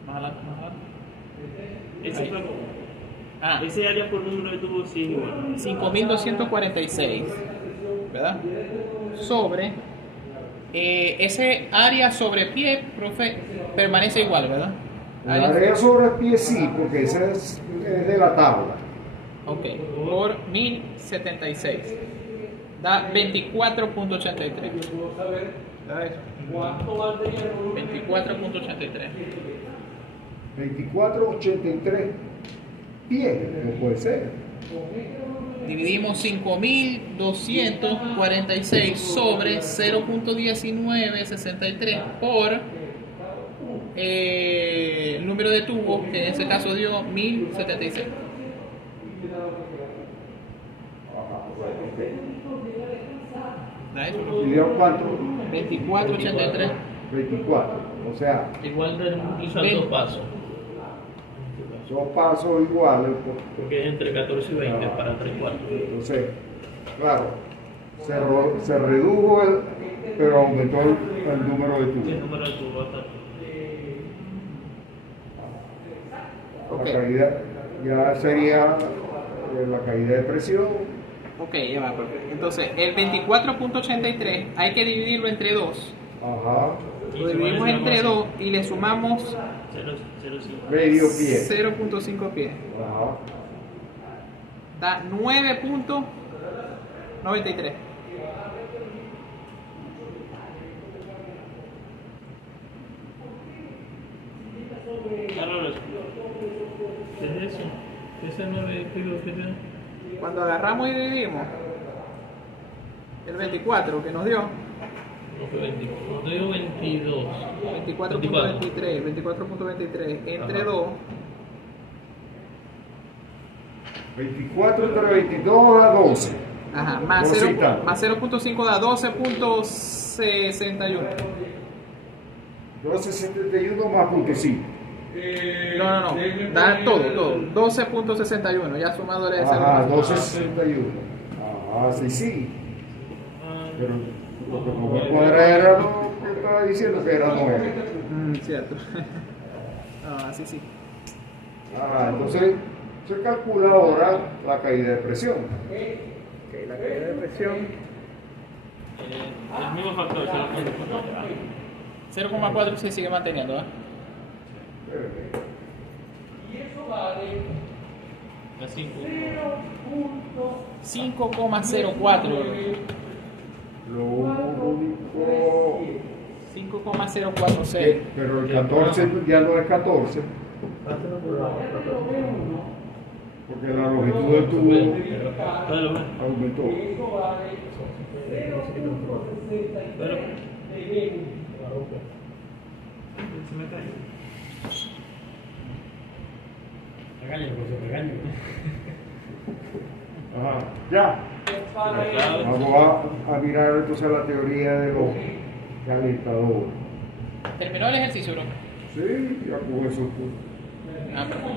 Más adelante, más adelante. ese fue. Ah, Ese área por número de tubos sí es igual. 5.246, ¿verdad? Sobre ese área sobre pie, profe, permanece igual, ¿verdad? El área sobre el pie sí, porque esa es de la tabla. Ok, por 1076. Da 24.83. ¿Da eso? ¿Cuánto valdría el volumen? 24.83. 2483 pies, no puede ser. Dividimos 5246 sobre 0.1963 por el número de tubos, que en ese caso dio 1076. ¿Da eso? ¿Y dio cuánto? 2483. 24. O sea, Igual de utilizar dos pasos, dos pasos iguales. porque es entre 14 y 20 Ah. para 3 cuartos. Entonces, claro, se redujo pero aumentó el número de El tubos. número de tubos está. La caída ya sería la caída de presión. Ok, ya va, perfecto. Entonces, el 24.83 hay que dividirlo entre 2. Ajá. Lo dividimos entre 2 y le sumamos 0,05. Medio pie. 0.5 pies. Ajá. Da 9.93. Carlos, ¿qué es eso? ¿Ese 9 pico que tiene? Cuando agarramos y dividimos el 24 que nos dio, No fue 20, no te digo 22. 24.23, 24.23 entre Ajá. 2, 24 entre 22 da 12. ajá, más Cosita. 0.5 da 12.61. 12.71 más punto 5. No, da todo, 12.61, ya sumándole ese. Ajá, 12.61. Ajá, sí. Pero lo que no me cuadra era lo que estaba diciendo que era 9. Cierto. No, así sí. Ah, entonces se calcula ahora la caída de presión. Ok, la caída de presión El mismo factor, 0.4 se sigue manteniendo, ¿eh? la 5. 5.04. Lo único 5.046. pero el 14 ya no es 14, porque la longitud del tubo aumentó. Ajá, ya. Vamos a mirar entonces la teoría de los calentadores. Terminó el ejercicio, bro. Sí, ya con eso. Ah, perfecto.